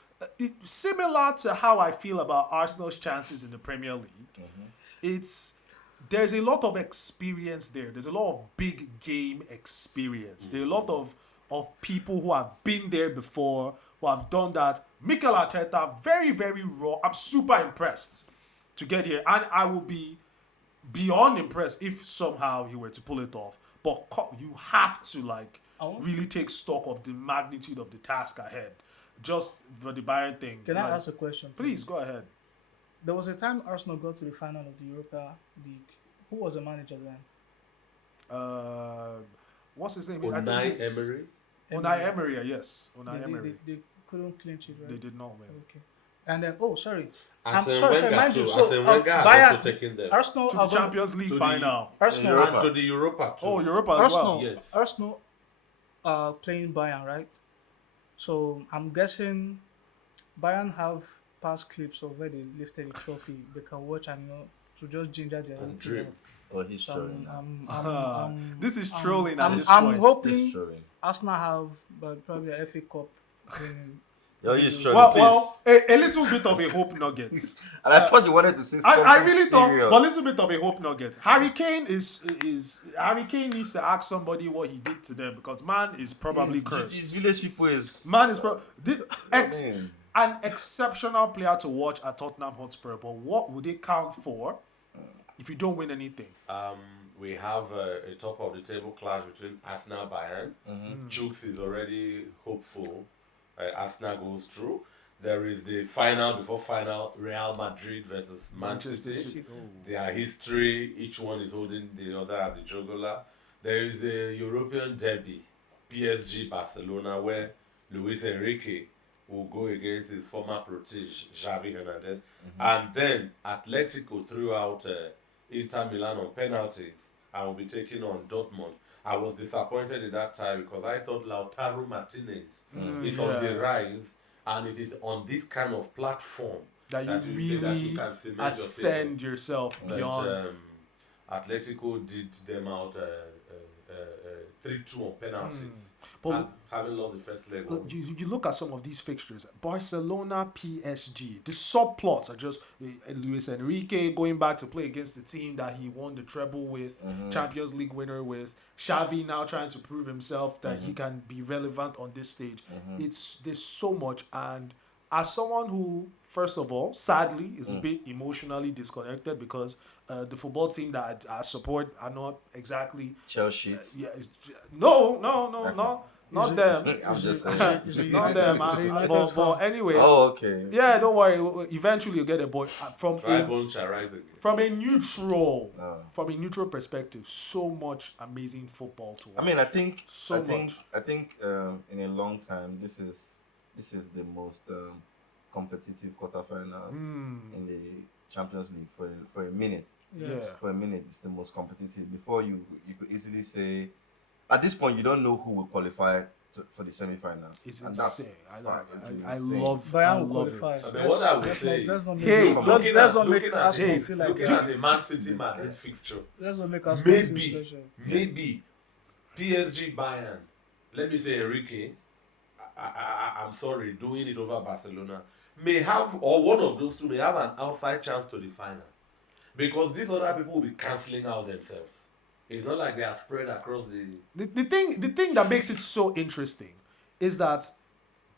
similar to how I feel about Arsenal's chances in the Premier League, there's a lot of experience there. There's a lot of big game experience. There are a lot of people who have been there before, who have done that. Mikel Arteta, very, very raw. I'm super impressed to get here, and I will be beyond impressed if somehow he were to pull it off. But you have to really take stock of the magnitude of the task ahead. Just for the Bayern thing. Can I ask a question? Please go ahead. There was a time Arsenal got to the final of the Europa League. Who was the manager then? What's his name? Unai Emery. Unai Emery, yes. Unai Emery. They couldn't clinch it, right? They did not win. Okay. And then, sorry. Arsene sorry, Wenger mind you. too. So, Arsene Wenger has Bayern, also taken them. Arsenal To the are gonna- Champions League to the- final. Arsenal, Europa. And to the Europa too. Oh, Europa as Arsenal, well. Yes. Arsenal are playing Bayern, right? So I'm guessing Bayern have past clips of where they lifted the trophy. They can watch and to just ginger their own And team dream. up. Oh, he's So trolling. This is trolling at I'm this point. He's hoping trolling. Arsenal have probably a FA Cup winning. Yo, he's trolling, Well, please. a little bit of a hope nugget. And I thought you wanted to say something I really thought, serious. but a little bit of a hope nugget. Harry Kane Harry Kane needs to ask somebody what he did to them, because man is probably These cursed. village people is... Man is man. an exceptional player to watch at Tottenham Hotspur, but what would it count for if you don't win anything? We have a top of the table clash between Arsenal and Bayern. Chooks is already hopeful. Arsenal goes through. There is the final before final, Real Madrid versus Manchester City. Their history, each one is holding the other at the jugular. There is a European derby, PSG Barcelona, where Luis Enrique will go against his former protege, Xavi Hernandez. And then Atletico threw out Inter Milan on penalties and will be taking on Dortmund. I was disappointed at that time because I thought Lautaro Martinez is on the rise, and it is on this kind of platform That you that really you can cement your ascend yourself but, beyond. Atletico did them out 3-2 on penalties. But Having lost the first leg. you look at some of these fixtures, Barcelona, PSG, the subplots are just Luis Enrique going back to play against the team that he won the treble with, Champions League winner with, Xavi now trying to prove himself that he can be relevant on this stage. There's so much, and as someone who, first of all, sadly, is a bit emotionally disconnected because the football team that I support are not exactly Chelsea. Not them. I'm just saying. Not them. But anyway. Oh, okay. Yeah, don't worry. Eventually you'll get a boy Dry bones shall rise again. from a neutral perspective. So much amazing football to watch. I mean, I think in a long time, this is the most competitive quarterfinals in the Champions League for a minute. Yes. For a minute, it's the most competitive. Before you could easily say, at this point, you don't know who will qualify for the semi-finals. It's and insane. I insane. love Bayern will it. qualify. I mean, what I would say, Let's not make Hey, let's not make Arsenal feel like looking at the Man City Madrid fixture, let's not make Arsenal feel maybe special. PSG Bayern, let me say Enrique, I'm sorry, doing it over Barcelona may have, or one of those two may have an outside chance to the final, because these other people will be cancelling out themselves. It's not like they are spread across The thing that makes it so interesting is that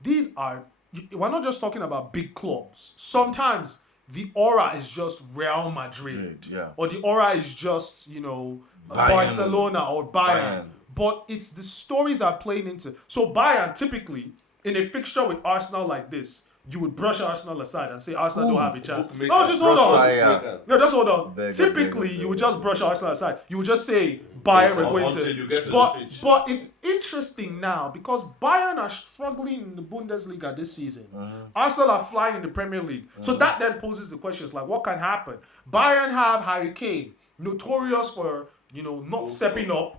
we're not just talking about big clubs. Sometimes the aura is just Real Madrid, or the aura is just Barcelona or Bayern. But it's the stories are playing into. So Bayern typically in a fixture with Arsenal like this, you would brush Arsenal aside and say Arsenal don't have a chance. No, just hold on. No, just hold on. Typically, you would just brush Arsenal aside. You would just say Bayern we're going to. But it's interesting now because Bayern are struggling in the Bundesliga this season. Arsenal are flying in the Premier League. So that then poses the questions like, what can happen? Bayern have Harry Kane, notorious for not stepping up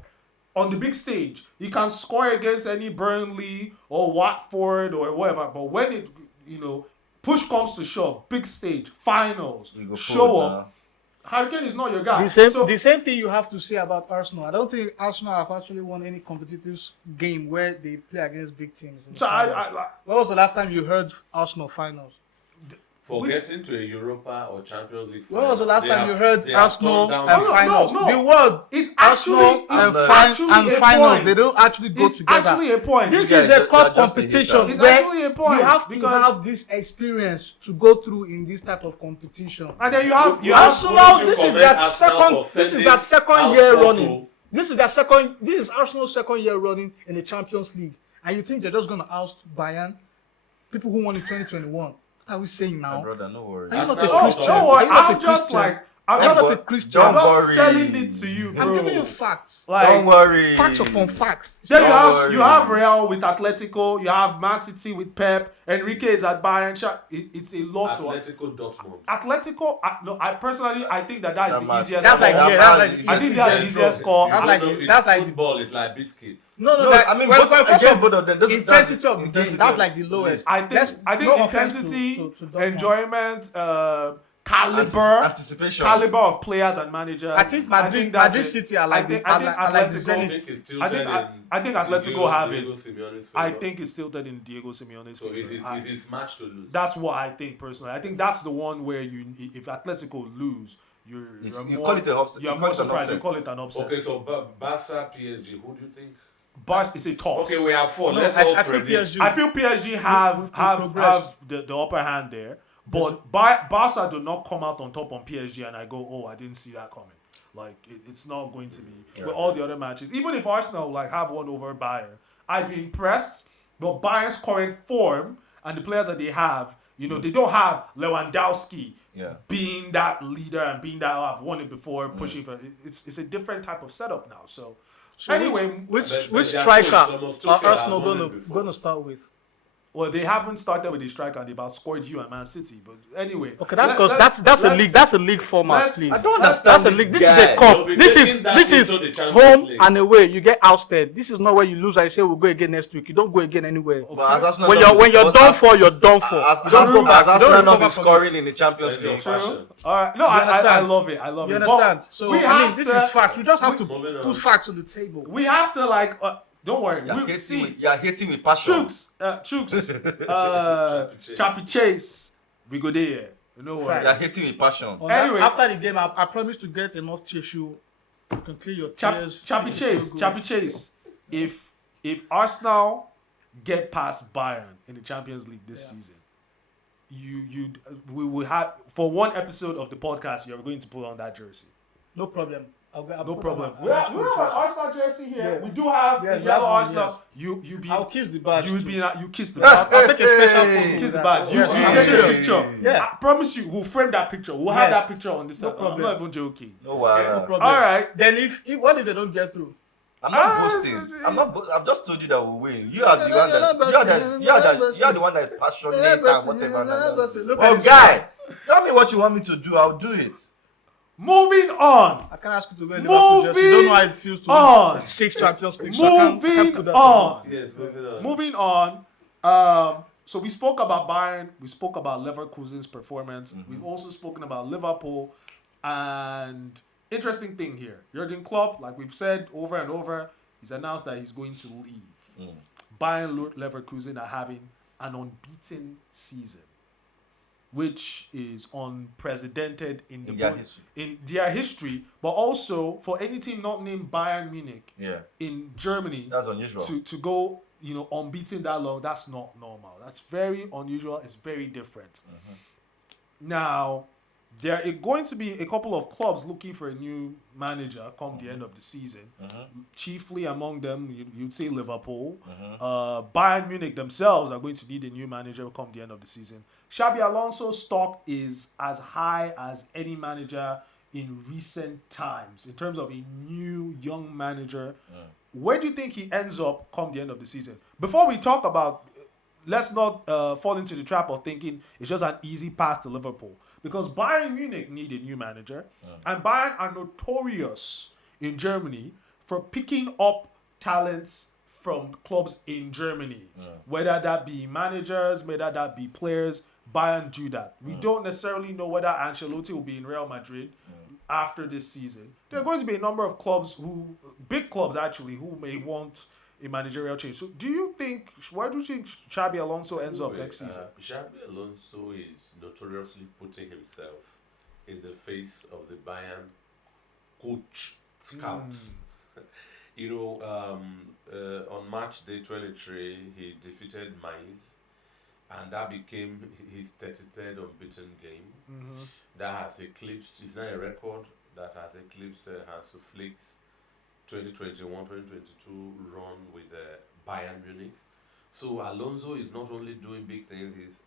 on the big stage. He can score against any Burnley or Watford or whatever. But when it push comes to shove, big stage, finals, show up. Harry Kane is not your guy. The same thing you have to say about Arsenal. I don't think Arsenal have actually won any competitive game where they play against big teams. So when was the last time you heard Arsenal finals? For getting to a Europa or Champions League. When was the last time you heard Arsenal and finals? No. The word it's Arsenal and finals. They don't actually go together. It's actually a point. This is a cup competition it's where actually a point you have to have this experience to go through in this type of competition. And then you have Arsenal. This is their second year running. This is Arsenal's second year running in the Champions League, and you think they're just gonna oust Bayern, people who won in 2021? What are we saying now? My brother, no worries. Are you not a Don't Christian? worry. I'm just a Christian. I'm not worry. selling it to you, bro. I'm giving you facts. Don't worry. Facts upon facts. Then Don't you worry. have Real with Atletico. You have Man City with Pep. Enrique is at Bayern. It's a lot to Atletico Dortmund. Atletico. I personally think that is the easiest. That's like I think that's the easiest score. That's like football is like biscuits. No, I mean, both of them. intensity of the game. That's like the lowest. I think intensity, enjoyment, caliber, anticipation, caliber of players and managers. I think Madrid City are like the Zenit. I think Atletico have it. Simeone's I favor. think it's tilted in Diego Simeone's So favor. it is match to lose. That's what I think personally. I think that's the one where if Atletico lose, you're call it an upset. You're You more call it an surprised. You upset. call it an upset. Okay, so Barca PSG, who do you think? But it's a toss. Okay, we have four. No, Let's all I feel predict. PSG. I feel PSG have progress. the upper hand there, but Barca do not come out on top on PSG, and I go, oh, I didn't see that coming. Like it's not going to be with all the other matches. Even if Arsenal have one over Bayern, I'd be impressed. But Bayern's current form and the players that they have, they don't have Lewandowski being that leader and being that I've won it before, pushing for. It's a different type of setup now. So anyway, which but striker Thomas are Tuchel Arsenal has won it before. gonna start with? well, they haven't started with the striker. They've outscored you and Man City. But anyway, Okay, that's because that's a league. That's a league format, let's- please. I don't That's understand a league. this This is a guy. cup. They'll be This taking that is into the Champions home League. and away. You get ousted. This is not where you lose and you say we'll go again next week. You don't go again anywhere. But as Arsenal When don't- you're done for, you're done for. As You don't go back. Arsenal You don't not been recover from scoring in the Champions There's no League. fashion. all right. No, I understand? love it. I love You it. understand? But So we I mean, have this to- is fact. You just have to Moving on. put facts on the table. We have to Don't worry. You're hating with passion. Chooks, Chappy Chase, we go there. No worry. You're hating with passion. Anyway. After the game, I promise to get enough tissue. You can clear your tears. Chappy Chase. If Arsenal get past Bayern in the Champions League this season, we will have, for one episode of the podcast, you're going to put on that jersey. No problem. No problem. We have an Arsenal jersey here. Yeah. We do have the yellow Arsenal. Yes. I'll kiss the badge. You kiss the badge. I'll take a special photo. Kiss the badge. You Yes, take a picture. Yeah. I promise you, we'll frame that picture. We'll have that picture on this. No I'm problem. not even joking. No worry. No problem. All right. Then if what if they don't get through? I'm not boasting. I've just told you that we'll win. You are the one you are the one that's passionate and whatever. Oh, guy, tell me what you want me to do. I'll do it. Moving on. I can't ask you to go in Liverpool just. You don't know how it feels to win 6 Champions League. So I can't put that on. Yes, moving on. Moving on. So we spoke about Bayern. We spoke about Leverkusen's performance. We've also spoken about Liverpool. And interesting thing here, Jurgen Klopp, like we've said over and over, he's announced that he's going to leave. Bayern Leverkusen are having an unbeaten season, which is unprecedented in their history, but also for any team not named Bayern Munich in Germany. That's unusual. To go, unbeaten that long, that's not normal. That's very unusual. It's very different. Now, there are going to be a couple of clubs looking for a new manager come the end of the season. Chiefly among them, you'd say Liverpool. Bayern Munich themselves are going to need a new manager come the end of the season. Xabi Alonso's stock is as high as any manager in recent times in terms of a new young manager. Where do you think he ends up come the end of the season? Before we talk about, let's not fall into the trap of thinking it's just an easy path to Liverpool. Because Bayern Munich need a new manager. And Bayern are notorious in Germany for picking up talents from clubs in Germany. Whether that be managers, whether that be players, Bayern do that. We don't necessarily know whether Ancelotti will be in Real Madrid after this season. There are going to be a number of clubs big clubs actually, who may want a managerial change. So why do you think Xabi Alonso ends up next season? Xabi Alonso is notoriously putting himself in the face of the Bayern coach scouts. On March Day 23, he defeated Mainz, and that became his 33rd unbeaten game. That has eclipsed, it's not a record, that has eclipsed Hansi Flick's 2021-2022 run with Bayern Munich. So Alonso is not only doing big things, he's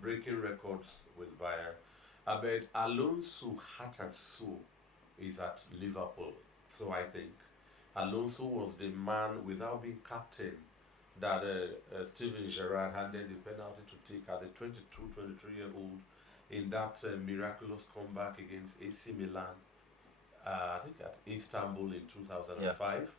breaking records with Bayern. But Alonso heart and soul is at Liverpool. So I think Alonso was the man, without being captain, that Steven Gerrard handed the penalty to take as a 23-year-old in that miraculous comeback against AC Milan. I think at Istanbul in 2005.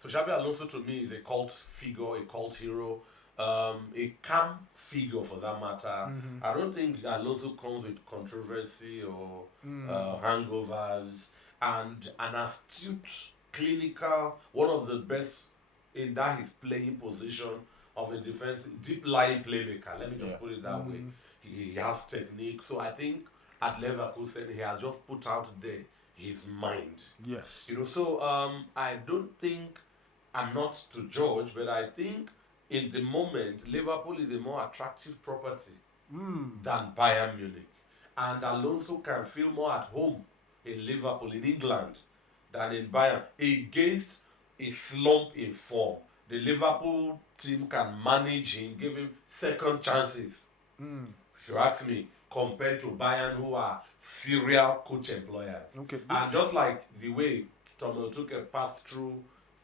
So Xabi Alonso to me is a cult figure, a cult hero, a camp figure for that matter. I don't think Alonso comes with controversy or hangovers, and an astute, clinical, one of the best in that his playing position of a defensive, deep lying playmaker. Let me just put it that way. He has technique. So I think at Leverkusen he has just put out there his mind. Yes. So I don't think, I'm not to judge, but I think in the moment Liverpool is a more attractive property than Bayern Munich. And Alonso can feel more at home in Liverpool, in England, than in Bayern. Against a slump in form, the Liverpool team can manage him, give him second chances. If you ask me, compared to Bayern, who are serial coach employers. Okay. And just like the way Thomas Tuchel passed through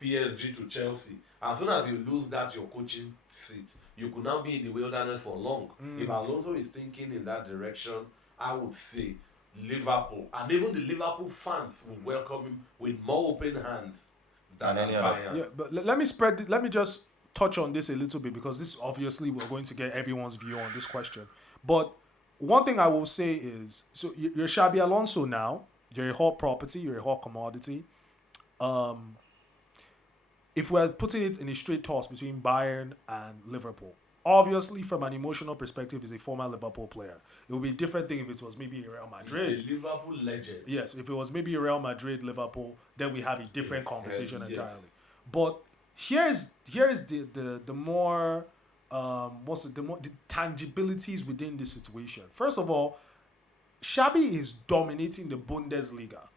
PSG to Chelsea, as soon as you lose that your coaching seat, you could now be in the wilderness for long. If Alonso is thinking in that direction, I would say Liverpool, and even the Liverpool fans will welcome him with more open hands than any other. Bayern. Yeah, but let me just touch on this a little bit, because this obviously we're going to get everyone's view on this question. But one thing I will say is, so you're Xabi Alonso now. You're a hot property. You're a hot commodity. if we're putting it in a straight toss between Bayern and Liverpool, obviously from an emotional perspective, he's a former Liverpool player. It would be a different thing if it was maybe a Real He's Madrid. a Liverpool legend. Yes, if it was maybe a Real Madrid, Liverpool, then we have a different conversation Yes. entirely. But here's the more the tangibilities within the situation. First of all, Xabi is dominating the Bundesliga.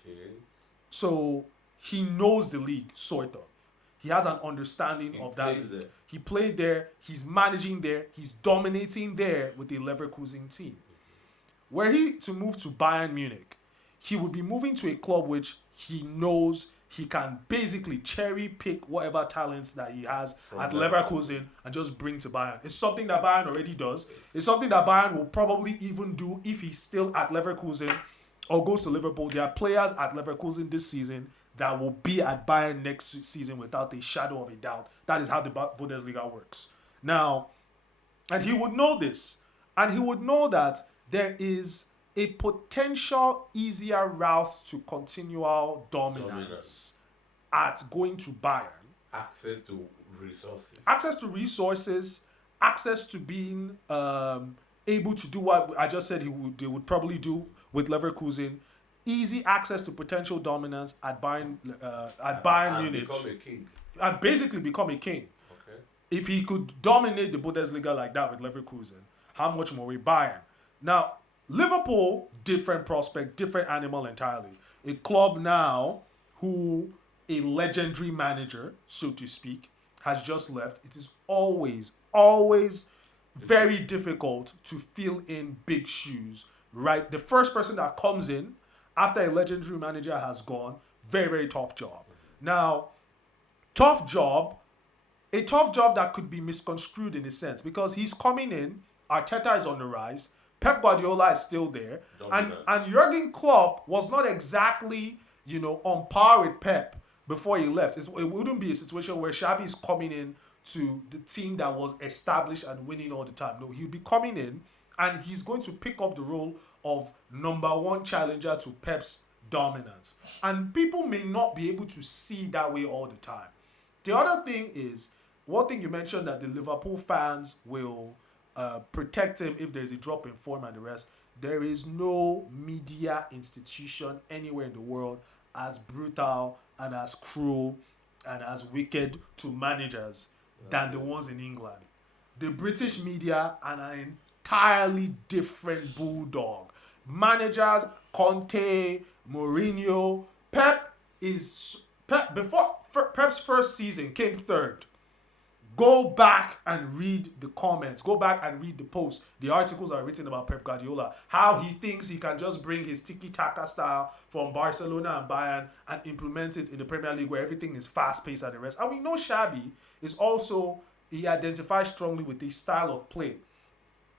Okay. So he knows the league, sort of. He has an understanding of that played league. there. He played there, he's managing there, he's dominating there with the Leverkusen team. Were he to move to Bayern Munich, he would be moving to a club which he knows he can basically cherry pick whatever talents that he has at there. Leverkusen and just bring to Bayern. It's something that Bayern already does. It's something that Bayern will probably even do if he's still at Leverkusen or goes to Liverpool. There are players at Leverkusen this season that will be at Bayern next season without a shadow of a doubt. That is how the Bundesliga works. Now, and he would know this. And he would know that there is a potential easier route to continual dominance at going to Bayern. Access to resources. Access to resources, access to being able to do what I just said they would probably do with Leverkusen. Easy access to potential dominance at Bayern and Munich. become a king. And basically become a king. Okay. If he could dominate the Bundesliga like that with Leverkusen, how much more with Bayern? Now, Liverpool, different prospect, different animal entirely. A club now who a legendary manager, so to speak, has just left. It is always very difficult to fill in big shoes, right? The first person that comes in after a legendary manager has gone, very, very tough job. Now, a tough job that could be misconstrued in a sense because he's coming in, Arteta is on the rise, Pep Guardiola is still there, and Jurgen Klopp was not exactly, on par with Pep before he left. It wouldn't be a situation where Xabi is coming in to the team that was established and winning all the time. No, he'll be coming in and he's going to pick up the role of number one challenger to Pep's dominance. And people may not be able to see that way all the time. The other thing is, one thing you mentioned that the Liverpool fans will protect him if there's a drop in form and the rest. There is no media institution anywhere in the world as brutal and as cruel and as wicked to managers than the ones in England. The British media are an entirely different bulldog. Managers, Conte, Mourinho, before Pep's first season came third. Go back and read the comments. Go back and read the posts. The articles are written about Pep Guardiola. How he thinks he can just bring his tiki-taka style from Barcelona and Bayern and implement it in the Premier League where everything is fast-paced and the rest. And we know Xabi is also, he identifies strongly with this style of play,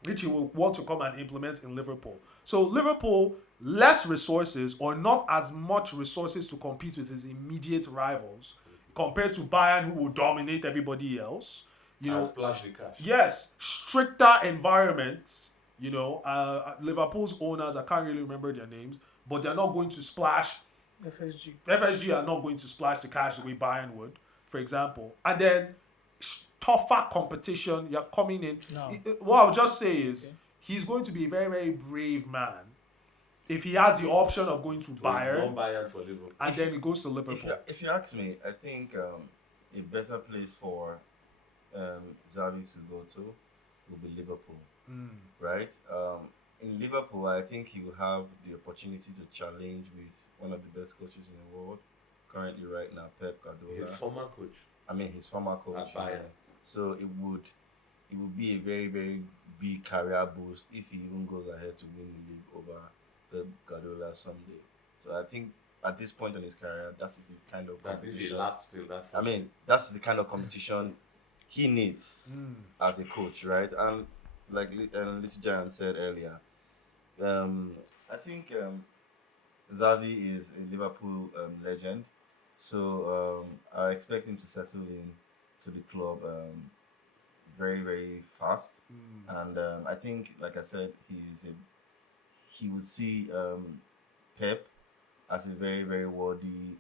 which he will want to come and implement in Liverpool. So Liverpool, less resources or not as much resources to compete with his immediate rivals compared to Bayern, who will dominate everybody else. And splash the cash. Yes, stricter environments. Liverpool's owners, I can't really remember their names, but they're not going to splash. FSG are not going to splash the cash the way Bayern would, for example. And then tougher competition, you're coming in. No. What I'll just say is, he's going to be a very, very brave man if he has the option of going to Bayern, Bayern for Liverpool. and then he goes to Liverpool. If you ask me, I think a better place for Xavi to go to will be Liverpool, right? In Liverpool, I think he will have the opportunity to challenge with one of the best coaches in the world currently right now, Pep Guardiola. His former coach. His former coach. At Bayern. So it would be a very, very big career boost if he even goes ahead to win the league over Pep Guardiola someday. So I think at this point in his career, that's the kind of competition. That's the kind of competition he needs as a coach, right? And like Little Giant said earlier, I think Xavi is a Liverpool legend, so I expect him to settle in to the club very, very fast. And I think, like I said, he will see Pep as a very, very worthy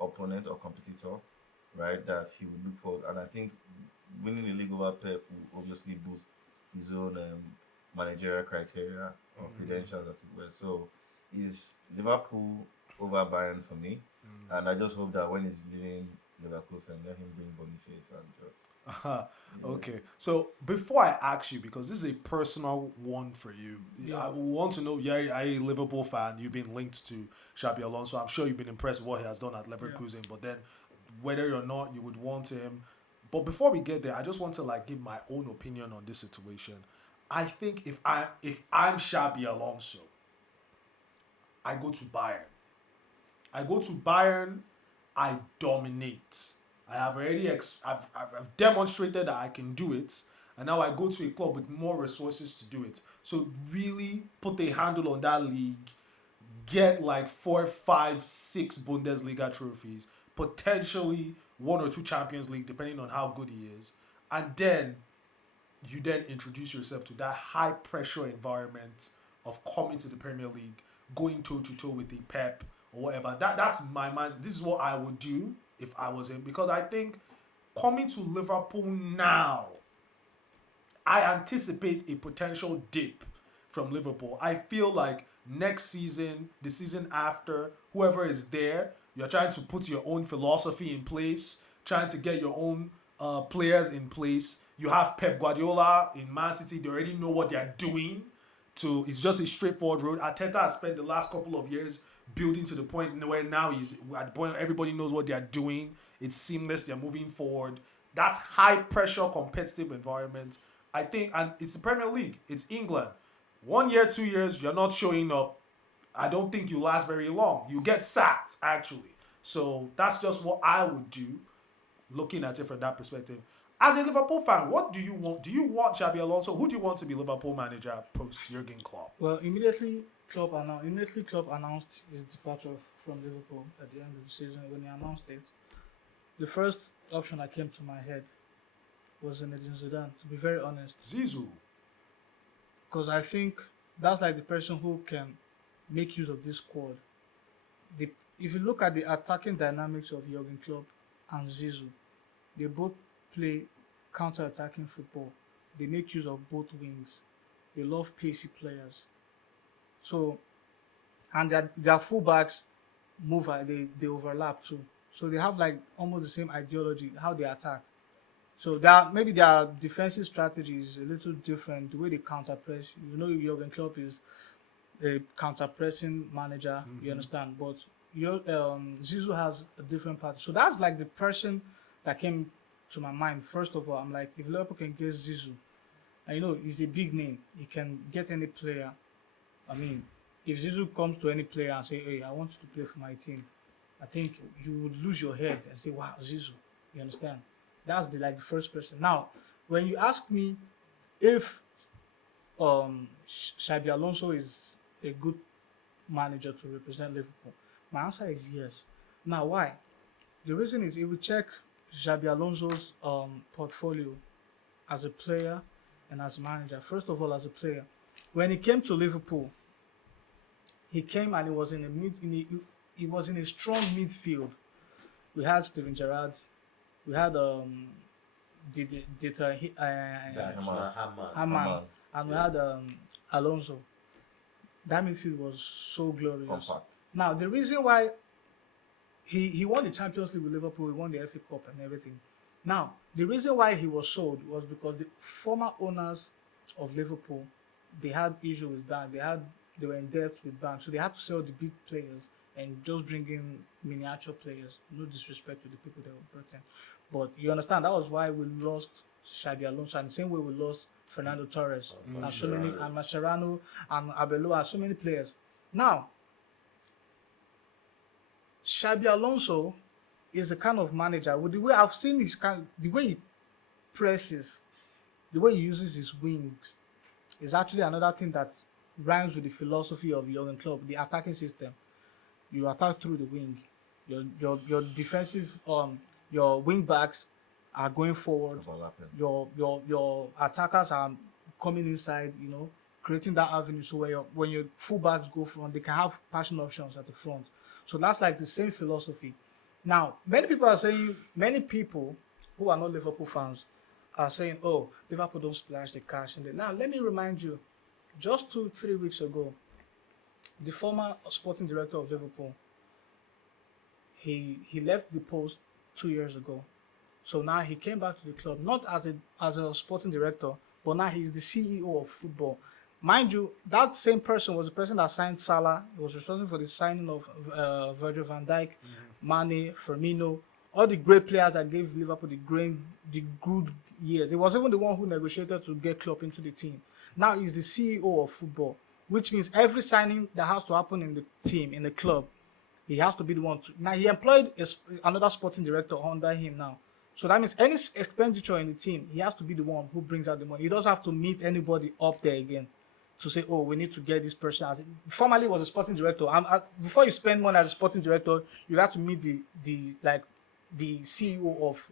opponent or competitor right? That he would look for, and I think winning the league over Pep will obviously boost his own managerial criteria or credentials, as it were. So, is Liverpool over Bayern for me, and I just hope that when he's leaving Leverkusen, let him bring Boniface and just Okay, so before I ask you, because this is a personal one for you, I want to know, are you a Liverpool fan? You've been linked to Xabi Alonso. I'm sure you've been impressed with what he has done at Leverkusen, but then whether or not you would want him. But before we get there, I just want to like give my own opinion on this situation. I think if I'm Xabi Alonso, I go to Bayern. I go to Bayern, I dominate. I have already I've demonstrated that I can do it, and now I go to a club with more resources to do it. So really put a handle on that league, get like 4, 5, 6 Bundesliga trophies, potentially one or two Champions League, depending on how good he is, and then you then introduce yourself to that high pressure environment of coming to the Premier League, going toe to toe with the Pep or whatever. That's my mind. This is what I would do if I was him, because I think coming to Liverpool now, I anticipate a potential dip from Liverpool. I feel like next season, the season after, whoever is there, you're trying to put your own philosophy in place, trying to get your own players in place. You have Pep Guardiola in Man City. They already know what they're doing. It's just a straightforward road. Arteta has spent the last couple of years building to the point where now he's at the point where everybody knows what they're doing. It's seamless. They're moving forward. That's high pressure, competitive environment. I think, and it's the Premier League. It's England. 1 year, 2 years, you're not showing up. I don't think you last very long. You get sacked, actually. So that's just what I would do, looking at it from that perspective. As a Liverpool fan, what do you want? Do you want Xabi Alonso? Who do you want to be Liverpool manager post Jurgen Klopp? Well, immediately Klopp announced his departure from Liverpool at the end of the season. When he announced it, the first option that came to my head was Zinedine Zidane. To be very honest, Zizou. because I think that's like the person who can make use of this squad. If you look at the attacking dynamics of Jurgen Klopp and Zizou, they both play counter-attacking football. They make use of both wings. They love pacey players. So, and their fullbacks move, they overlap too. So they have like almost the same ideology, how they attack. So maybe their defensive strategy is a little different. The way they counter press, Jurgen Klopp is a counter pressing manager. You understand, but Zizou has a different part. So that's like the person that came to my mind. First of all, I'm like, if Liverpool can get Zizou, and he's a big name, he can get any player. I mean, if Zizou comes to any player and say, "Hey, I want you to play for my team," I think you would lose your head and say, "Wow, Zizou." You understand? That's the first person. Now, when you ask me if Xabi Alonso is a good manager to represent Liverpool, my answer is yes. Now, why? The reason is, if we check Xabi Alonso's portfolio as a player and as a manager. First of all, as a player, when he came to Liverpool, he came and he was he was in a strong midfield. We had Steven Gerrard, we had Hamann, and we had Alonso. That midfield was so glorious. compact. Now, the reason why he won the Champions League with Liverpool, he won the FA Cup and everything. Now, the reason why he was sold was because the former owners of Liverpool, they had issue with bank. They were in debt with banks, so they had to sell the big players and just bring in miniature players. No disrespect to the people that were brought in, but you understand that was why we lost Xabi Alonso, and the same way we lost Fernando Torres and so many, and Mascherano and Abelo and so many players. Now, Xabi Alonso is the kind of manager, with the way I've seen the way he presses, the way he uses his wings, is actually another thing that rhymes with the philosophy of Jurgen Klopp, the attacking system. You attack through the wing. Your defensive your wing backs are going forward. Overlapping. Your attackers are coming inside, creating that avenue, so when your fullbacks go front, they can have passing options at the front. So that's like the same philosophy. Now, many people who are not Liverpool fans are saying, oh, Liverpool don't splash the cash. Now, let me remind you, just 2, 3 weeks ago, the former sporting director of Liverpool, he left the post 2 years ago. So now he came back to the club, not as a sporting director, but now he's the CEO of football. Mind you, that same person was the person that signed Salah. He was responsible for the signing of Virgil van Dijk, Mane, Firmino, all the great players that gave Liverpool the good years. He was even the one who negotiated to get Klopp into the team. Now he's the CEO of football, which means every signing that has to happen in the team, in the club, he has to be the one to. Now he employed another sporting director under him now. So that means any expenditure in the team, he has to be the one who brings out the money. He doesn't have to meet anybody up there again to say, oh, we need to get this person. Formerly was a sporting director. Before you spend money as a sporting director, you have to meet the CEO of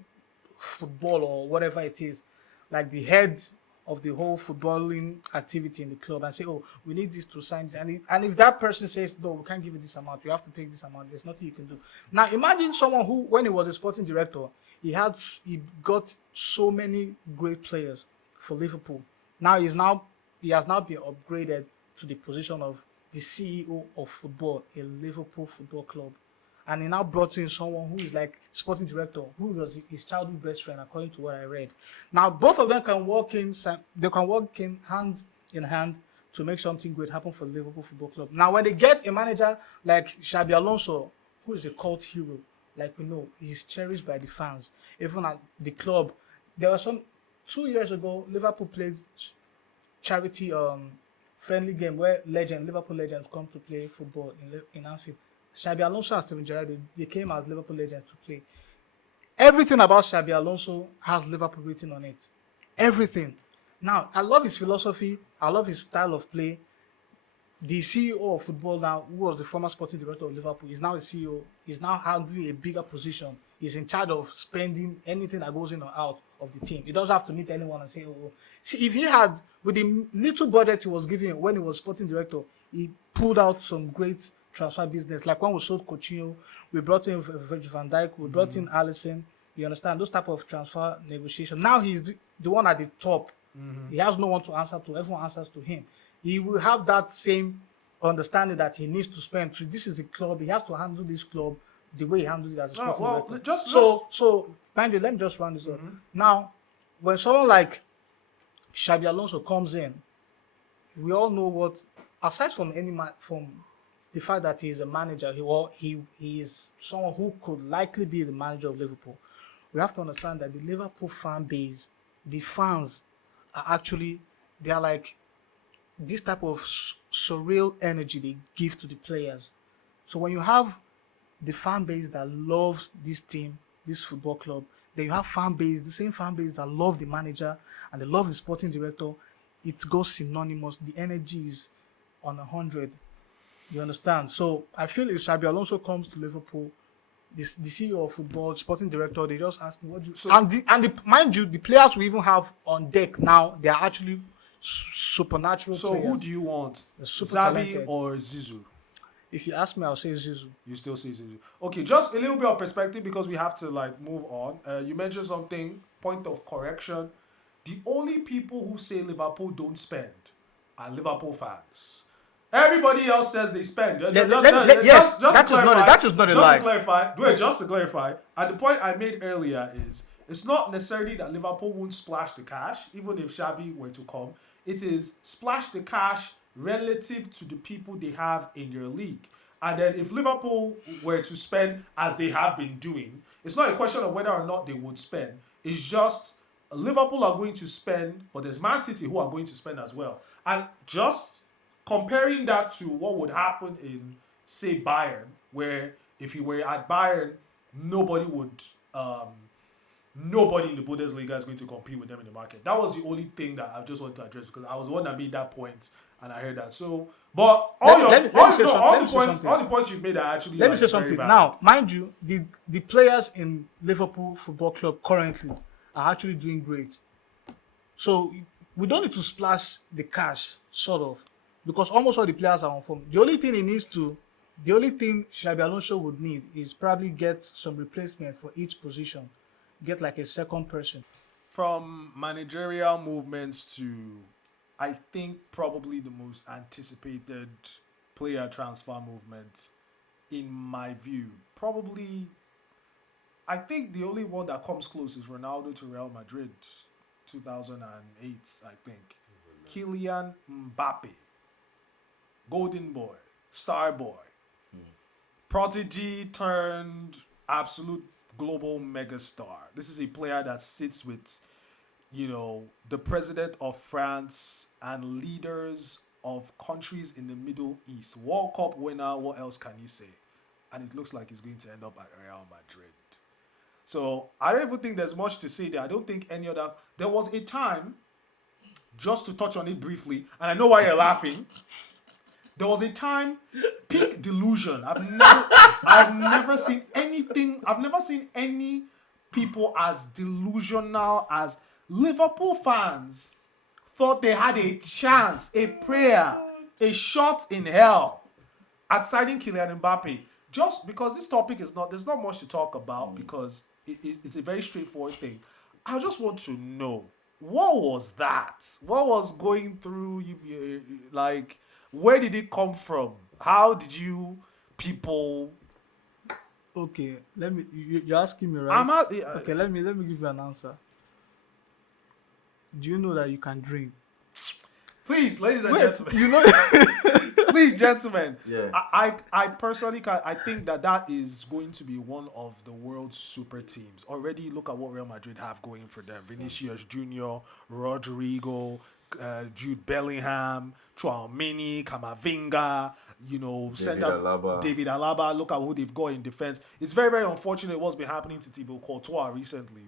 football or whatever it is, like the head of the whole footballing activity in the club, and say, oh, we need this to sign this. And if that person says, no, we can't give you this amount, you have to take this amount, there's nothing you can do. Now, imagine someone who, when he was a sporting director, he got so many great players for Liverpool. Now he has now been upgraded to the position of the CEO of football, a Liverpool Football Club. And he now brought in someone who is like sporting director, who was his childhood best friend, according to what I read. Now, both of them can work in hand in hand to make something great happen for Liverpool Football Club. Now, when they get a manager like Xabi Alonso, who is a cult hero, like we know, he's cherished by the fans. Even at the club, there was 2 years ago, Liverpool played charity friendly game where Liverpool legends come to play football in Anfield. Xabi Alonso and Steven Gerrard, they came as Liverpool legends to play. Everything about Xabi Alonso has Liverpool written on it. Everything. Now, I love his philosophy. I love his style of play. The CEO of football now, who was the former sporting director of Liverpool, is now a CEO. He's now handling a bigger position. He's in charge of spending anything that goes in or out of the team. He doesn't have to meet anyone and say, oh. See, if he had, with the little budget he was given when he was sporting director, he pulled out some great transfer business. Like when we sold Coutinho, we brought in Virgil van Dijk, we brought in Alisson. You understand? Those type of transfer negotiation. Now he's the one at the top. He has no one to answer to. Everyone answers to him. He will have that same understanding that he needs to spend. So this is the club. He has to handle this club the way he handled it as a sporting director. So, mind you, let me just run this up. Now, when someone like Xabi Alonso comes in, we all know what, aside from from the fact that he is a manager, he is someone who could likely be the manager of Liverpool. We have to understand that the Liverpool fan base, the fans are actually, they are like this type of surreal energy they give to the players. So when you have the fan base that loves this team, this football club, then you have the same fan base that love the manager and they love the sporting director, it goes synonymous. The energy is on 100. You understand? So I feel if Xabi Alonso comes to Liverpool, the CEO of football, sporting director, they just ask him, what do you... mind you, the players we even have on deck now, they are actually supernatural players. So who do you want? Super Xabi talented. or Zizou? If you ask me, I'll say Zizou. You still say Zizou. Okay, just a little bit of perspective because we have to move on. You mentioned something, point of correction. The only people who say Liverpool don't spend are Liverpool fans. Everybody else says they spend. That is not a lie. Just to clarify, and the point I made earlier is, it's not necessarily that Liverpool won't splash the cash, even if Xabi were to come. It is splash the cash relative to the people they have in their league. And then if Liverpool were to spend as they have been doing, it's not a question of whether or not they would spend. It's just Liverpool are going to spend, but there's Man City who are going to spend as well. And just comparing that to what would happen in, say, Bayern, where if you were at Bayern, nobody in the Bundesliga is going to compete with them in the market. That was the only thing that I just wanted to address because I was the one that made that point and I heard that. So, but all the points you've made are actually. Let me say something. Now, mind you, the players in Liverpool Football Club currently are actually doing great. So we don't need to splash the cash, sort of, because almost all the players are on form. The only thing he needs to The only thing Xabi Alonso would need is probably get some replacement for each position, get like a second person. From managerial movements to, I think, probably the most anticipated player transfer movement, in my view. Probably, I think the only one that comes close is Ronaldo to Real Madrid, 2008, I think. Kylian Mbappe, golden boy, star boy, prodigy turned absolute global megastar. This is a player that sits with, the president of France and leaders of countries in the Middle East. World Cup winner, what else can you say? And it looks like he's going to end up at Real Madrid. So I don't even think there's much to say there. I don't think any other. There was a time, just to touch on it briefly, and I know why you're laughing. There was a time, peak delusion. I've never seen anything. I've never seen any people as delusional as Liverpool fans thought they had a chance, a prayer, a shot in hell at signing Kylian Mbappe. Just because this topic is not, there's not much to talk about because it's a very straightforward thing. I just want to know, what was that? What was going through you? Like, where did it come from? How did you people? Okay, you're asking me, right? Okay, let me give you an answer. Do you know that you can dream? Please, ladies and Wait, gentlemen. you know. Please, gentlemen. Yeah. I personally I think that is going to be one of the world's super teams. Already, look at what Real Madrid have going for them: Vinicius Junior, Rodrigo, Jude Bellingham, Tchouaméni, Camavinga. David Alaba. Look at who they've got in defense. It's very, very unfortunate what's been happening to Thibaut Courtois recently.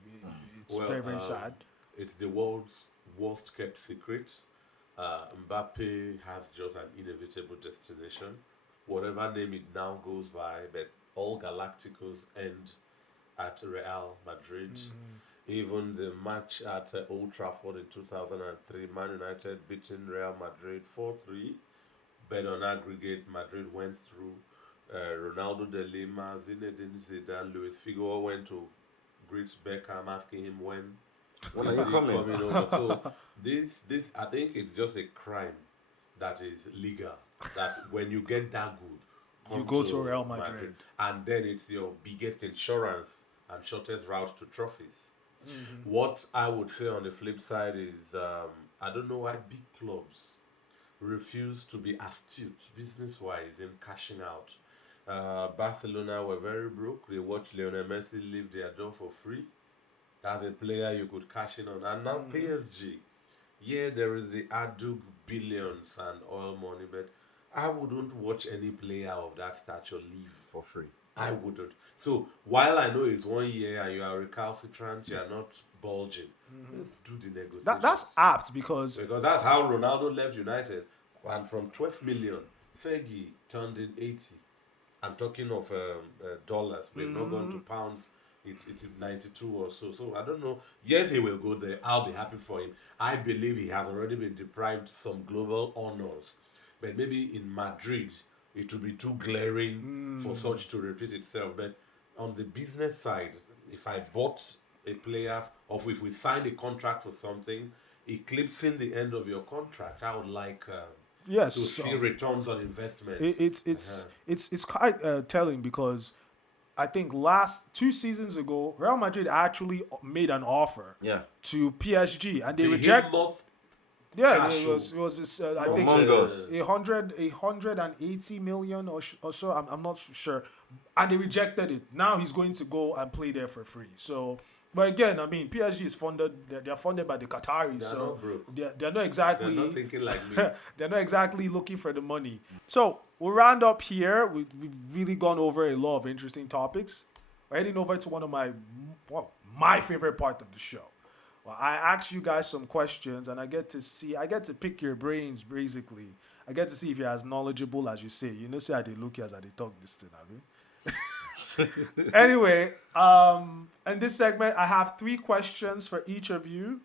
It's very, very sad. It's the world's worst kept secret. Mbappe has just an inevitable destination. Whatever name it now goes by, but all Galacticos end at Real Madrid. Even the match at Old Trafford in 2003, Man United beating Real Madrid 4-3. But on aggregate, Madrid went through. Ronaldo de Lima, Zinedine Zidane, Luis Figo went to greet Beckham, asking him when When are you coming? over. So this I think it's just a crime that is legal. That when you get that good, You go to Real Madrid. and then it's your biggest insurance and shortest route to trophies. What I would say on the flip side is I don't know why big clubs refuse to be astute business-wise in cashing out. Barcelona were very broke. They watched Lionel Messi leave their door for free. As a player you could cash in on. And now PSG. Yeah, there is the Adug billions and oil money, but I wouldn't watch any player of that stature leave For free. I wouldn't. So while I know it's 1 year and you are recalcitrant, you are not bulging. Let's do the negotiation. That's apt because Because that's how Ronaldo left United. And from 12 million, Fergie turned in 80. I'm talking of dollars. We've not gone to pounds. It's 92 or so. So I don't know. Yes, he will go there. I'll be happy for him. I believe he has already been deprived some global honors. But maybe in Madrid, it will be too glaring for such to repeat itself. But on the business side, if I bought a player, or if we signed a contract for something, eclipsing the end of your contract, I would like yes, to see returns on investment. it's quite telling because I think last 2 seasons ago, Real Madrid actually made an offer Yeah. to PSG and they The rejected. Himmoth Yeah, cash it was this, I think Humongous. 180 million or so. I'm not sure, and they rejected it. Now he's going to go and play there for free. So, but again, I mean, PSG is funded. They're funded by the Qataris, They're so not broke. they're not exactly. They're not thinking like me. They're not exactly looking for the money. So we'll round up here. We've really gone over a lot of interesting topics. We're heading over to one of my favorite part of the show. Well, I ask you guys some questions and I get to pick your brains basically. I get to see if you're as knowledgeable as you say. You know, say how they look as they talk this thing, I mean. Anyway, in this segment, I have 3 questions for each of you.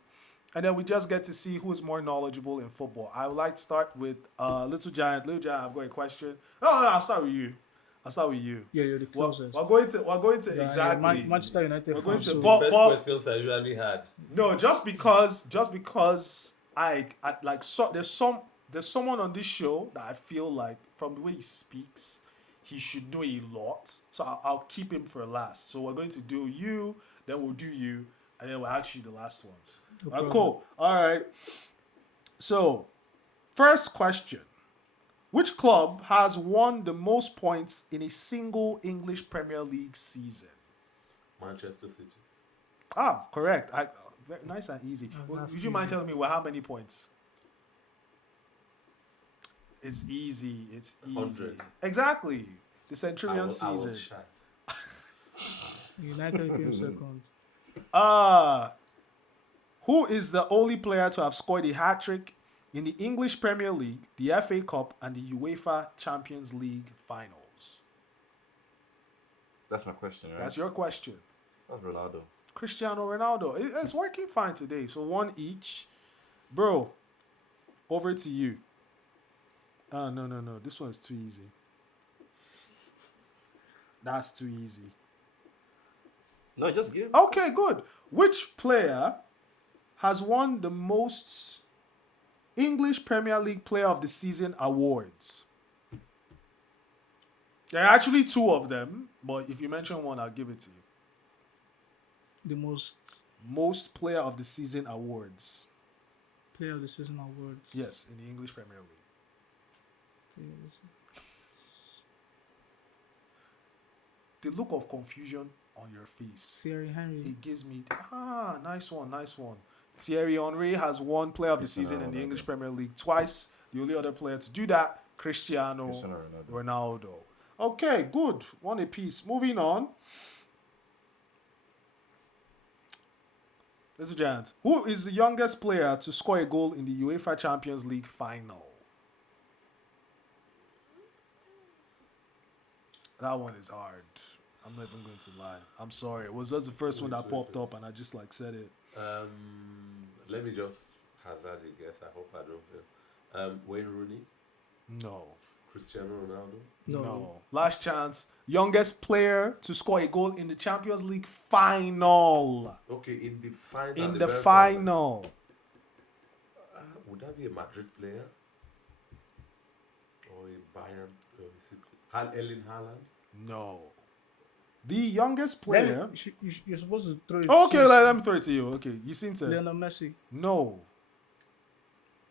And then we just get to see who's more knowledgeable in football. I would like to start with Little Giant. Little Giant, I've got a question. No, I'll start with you. I'll start with you. Yeah, you're the closest. We're going to Yeah, exactly. Manchester United We're going fan. to- So but- First questions I usually had. No, just because I like there's someone on this show that I feel like from the way he speaks, he should know a lot. So I'll keep him for last. So we're going to do you, then we'll do you, and then we'll ask you the last ones. Cool. All right. So, first question. Which club has won the most points in a single English Premier League season? Manchester City. Ah, correct. Very nice and easy. That's Would you mind easy. telling me how many points? It's easy. It's easy. 100. Exactly. The I Centurion was season. shy. United came second. Who is the only player to have scored a hat-trick in the English Premier League, the FA Cup, and the UEFA Champions League finals? That's my question, right? That's your question. That's Ronaldo. Cristiano Ronaldo. It's working fine today. So one each. Bro, over to you. No. This one's too easy. That's too easy. No, just give. Okay, good. Which player has won the most English Premier League Player of the Season awards? There are actually two of them, but if you mention one, I'll give it to you. The most Most Player of the Season awards. player of the season awards. Yes, in the English Premier League. Player of the season. The look of confusion on your face. Thierry Henry. It gives me nice one. Thierry Henry has won Player of the Season in the English Premier League twice. The only other player to do that, Cristiano Ronaldo. Okay, good. One apiece. Moving on. This is Giant. Who is the youngest player to score a goal in the UEFA Champions League final? That one is hard. I'm not even going to lie. I'm sorry. It was just the first one that popped up and I just said it. Let me just hazard a guess. I hope I don't fail. Wayne Rooney, No. Cristiano Ronaldo. No. Last chance. Youngest player to score a goal in the Champions League final. Okay, in the final. In the the very final. would that be a Madrid player? Or a Bayern or a City? Erling Haaland? No. The youngest player. You're supposed to throw it. Okay, to let me throw it to you. Okay, you seem to. Lionel Messi. No.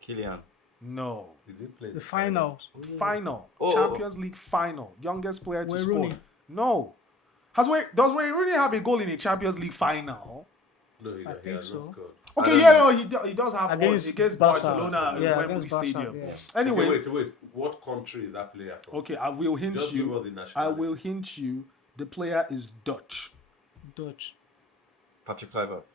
Kylian. No. Did they play The final. Final. Oh. Champions League final. Youngest player to Wayne score. Rooney. No. Does Wayne Rooney have a goal in a Champions League final? No, he I he think has so. not scored. Okay, don't he does have one Against against Barca. Barcelona in Yeah, Wembley against Barca, Stadium. yes. Anyway, Okay, wait. What country is that player from? okay, I will hint Just give you. us the nationality. I will hint you. The player is Dutch. Dutch. Patrick Kluivert.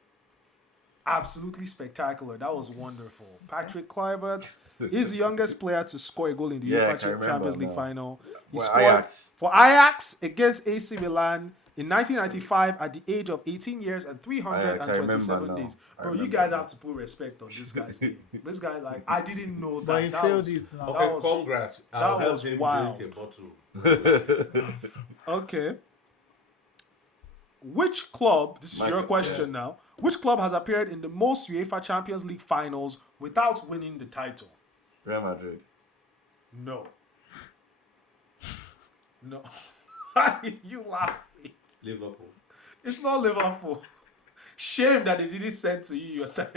Absolutely spectacular. That was wonderful. Patrick Kluivert is the youngest player to score a goal in the Yeah, I UEFA can remember Champions League now. final. He For scored Ajax. for Ajax against AC Milan in 1995 at the age of 18 years and 327 remember days. now. I Bro, you remember guys now. have to put respect on this guy's name. This guy, I didn't know that. But he That failed was- it now. Okay, was- congrats. I'll that help was him wild. drink a bottle. Okay. Which club, this is Mike, your question now, which club has appeared in the most UEFA Champions League finals without winning the title? Real Madrid. No. No. Why are you laughing? Liverpool. It's not Liverpool. Shame that they didn't send to you yourself.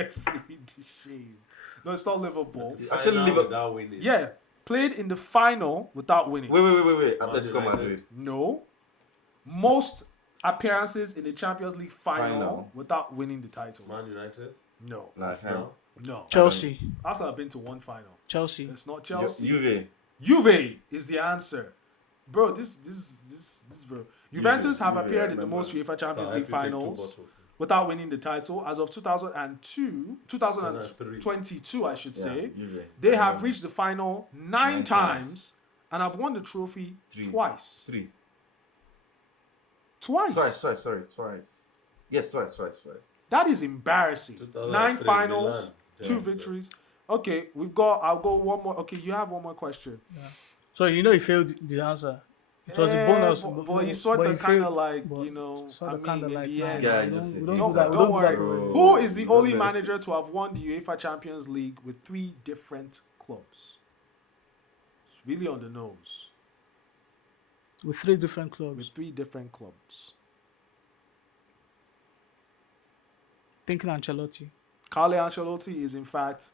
Shame. No, it's not Liverpool. Actually, Final Liverpool. without winning. Yeah, played in the final without winning. Wait. Atletico United. Madrid. No. Most appearances in the Champions League final Final. without winning the title. Man United. No. Last No. No. Chelsea. Arsenal have been to one final. Chelsea. It's not Chelsea. Juve. Juve is the answer. Bro, this bro. Juventus have Juve, appeared I in the remember. most UEFA Champions So League I have to take two finals bottles. without winning the title as of 2022, I should say. Juve. They I have remember. reached the final nine Nine times times. and have won the trophy twice. Three. Twice. Twice. Yes, twice. That is embarrassing. 2003 9 finals, Milan. 2 Yeah. victories. Okay, I'll go one more. Okay, you have one more question. So you know he failed the answer. It was the bonus, but he sort but of he kind of failed, like, but you know, sort I of mean, kinda in like, the nah, end, guy we just don't, said, we don't don't, do that. We don't don't do that. worry. To- Who is the Don't only let- manager to have won the UEFA Champions League with 3 different clubs? It's really on the nose. with 3 different With clubs. 3 different clubs. Thinking Ancelotti. Carlo Ancelotti is in fact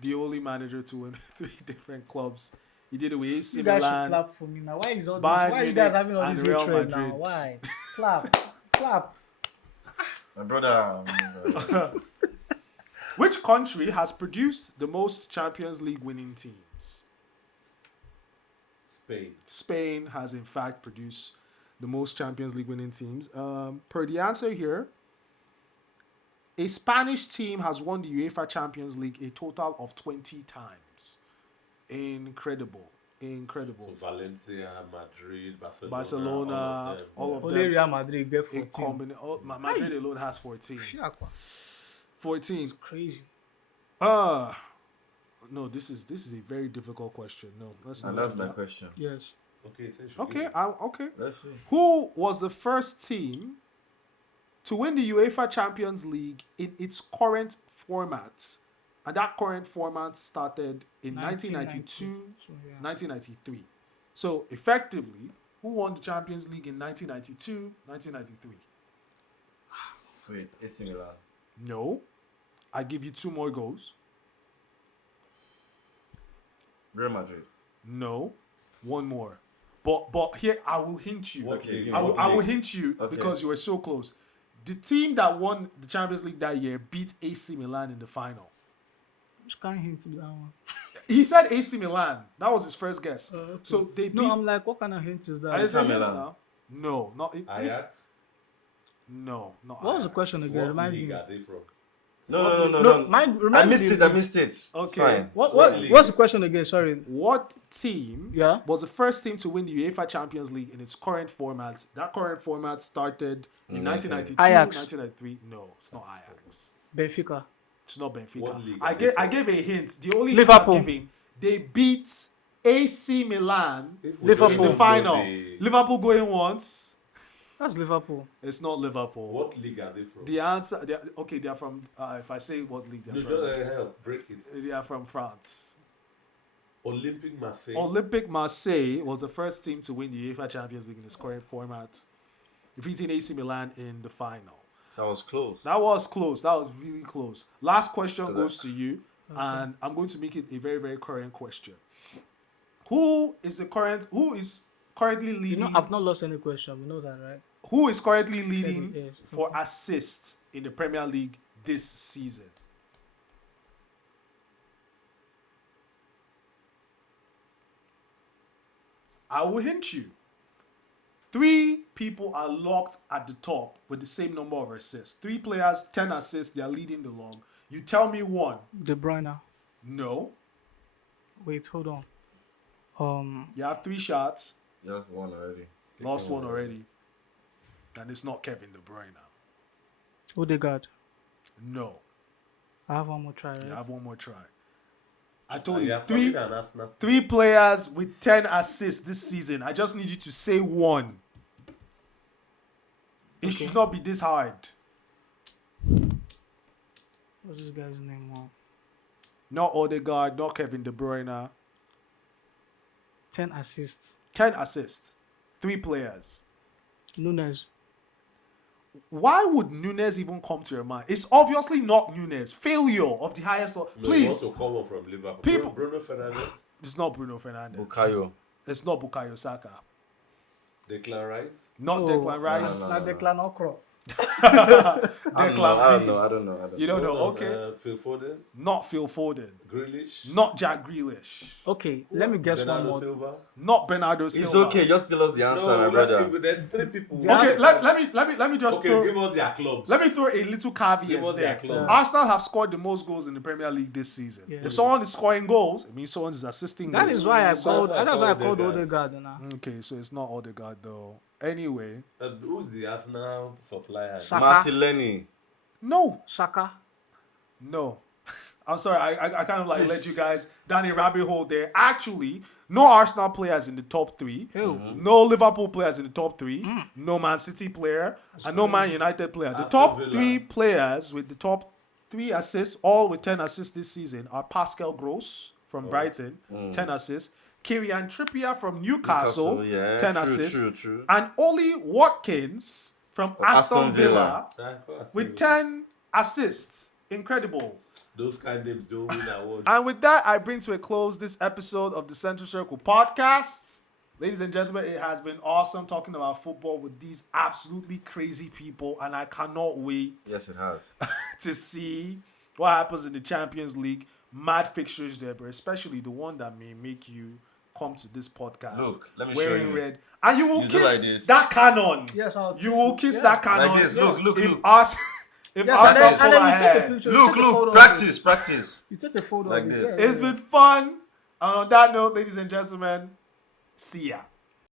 the only manager to win 3 different clubs. He did it with AC You guys should Milan. clap for me now. Why is all Bayern this? Why you guys Munich having all and this Real hatred Madrid. now? Why? Clap, clap. My brother. Which country has produced the most Champions League winning teams? Spain. Spain has in fact produced the most Champions League winning teams. Per the answer here, a Spanish team has won the UEFA Champions League a total of 20 times. Incredible. Incredible. So Valencia, Madrid, Barcelona, all of Only them. Real Madrid get A 14. Madrid alone has 14. Fiacqua. 14. Crazy. No, this is a very difficult question. No, let's not And that's do my that. question. Yes. Okay, so you should Okay, give it. okay. Let's see. Who was the first team to win the UEFA Champions League in its current format? And that current format started in 1992, 1992, yeah. 1993. So effectively, who won the Champions League in 1992, 1993? Wait, AC Milan. No. I give you 2 more goes. Real Madrid. No. 1 more. But here I will hint you. What Okay, league? I will, What I will league? hint you Okay. because you were so close. The team that won the Champions League that year beat AC Milan in the final. Which kind of hint to that one? He said AC Milan. That was his first guess. Okay. So they beat. No, I'm like, what kind of hint is I that? didn't say Inter him Milan. now. No, not Ajax. No, not What was the Ajax. question again? What Remind league me. are they from? No. I missed it. I missed it. It's Okay. fine. What What's the question again? Sorry. What team Yeah. was the first team to win the UEFA Champions League in its current format? That current format started in 1992, Ajax. 1993. No, it's not Ajax. Benfica. It's not Benfica. What league I are gave they I from? gave a hint. The only Liverpool. hint I'm giving, they beat AC Milan If we Liverpool. in don't the know final. the- Liverpool going once. That's Liverpool. It's not Liverpool. What league are they from? The answer, they are from. If I say what league No, they're just from, help break it. they are from France. Olympic Marseille. Olympic Marseille was the first team to win the UEFA Champions League in its current format, defeating AC Milan in the final. That was close. That was close. That was really close. Last question So goes to you, and I'm going to make it a very, very current question. Who is currently You leading? know, I've not lost any question. We know that, right? Who is currently leading Yes. for assists in the Premier League this season? I will hint you. 3 people are locked at the top with the same number of assists. 3 players, 10 assists, they are leading the log. You tell me one. De Bruyne. No. Wait, hold on. You have 3 shots. Just one already. Lost one already. And it's not Kevin De Bruyne. Odegaard. No. I have one more try, right? You have one more try. I told You you, are calling 3 an Arsenal. 3 players with 10 assists this season. I just need you to say one. It should not be this hard. What's this guy's name? Wow. Not Odegaard, not Kevin De Bruyne. 10 assists. 10 assists. 3 players. Nunes. Why would Nunes even come to your mind? It's obviously not Nunes. Failure of the highest. No, Please. want to come on from Liverpool. People- Bruno Fernandes, It's not Bruno Fernandes. Bukayo. It's not Bukayo Saka. Declan Rice. Not Declan Rice. no, Not Declan Okro. I don't Declan know. Rice. You don't know. Okay. Phil Foden. Not Phil Foden. Grealish. Not Jack Grealish. Okay, let me guess Bernardo one more. Silva. Not Bernardo It's Silva. okay. Just tell us the answer, No, my let's brother. keep it then 3 people. The Okay, answer- let me just Okay, throw. give us their clubs. Let me throw a little Give caveat us there. their clubs. Arsenal have scored the most goals in the Premier League this season. Yeah. If someone is scoring goals, it means someone is assisting That goals. is why I So called. I That's why I called called Odegaard. Odegaard. Nah. Okay, so it's not Odegaard though. Anyway, Who's the Arsenal supplier? Saka. Martinelli. no, Saka. no. I'm sorry, I kind of like Please. let you guys down a rabbit hole there. Actually, no Arsenal players in the top 3. No Liverpool players in the top 3. No Man City player. And no Man United player. The Aston top Villa. 3 players with the top 3 assists, all with 10 assists this season, are Pascal Gross from Brighton, 10 assists. Kieran Trippier from Newcastle, yeah, 10 true, assists. true. And Ollie Watkins from Aston Aston Villa With with 10 assists. Incredible. those kind of names don't win awards. And with that, I bring to a close this episode of the Central Circle podcast. Ladies and gentlemen, it has been awesome talking about football with these absolutely crazy people, and I cannot wait Yes, it has. to see what happens in the Champions League. Mad fixtures there, but especially the one that may make you come to this podcast Look, let me show wearing you. red, and you will You do kiss like this. that cannon. Yes, you will kiss yeah. that cannon. Like this. Look, if look. us, if Yes, Arsenal and pull then you take a ahead. picture. Look, you take a photo look. of it. Practice. You take a photo Like of it. this. Yeah, It's been fun. And on that note, ladies and gentlemen, see ya.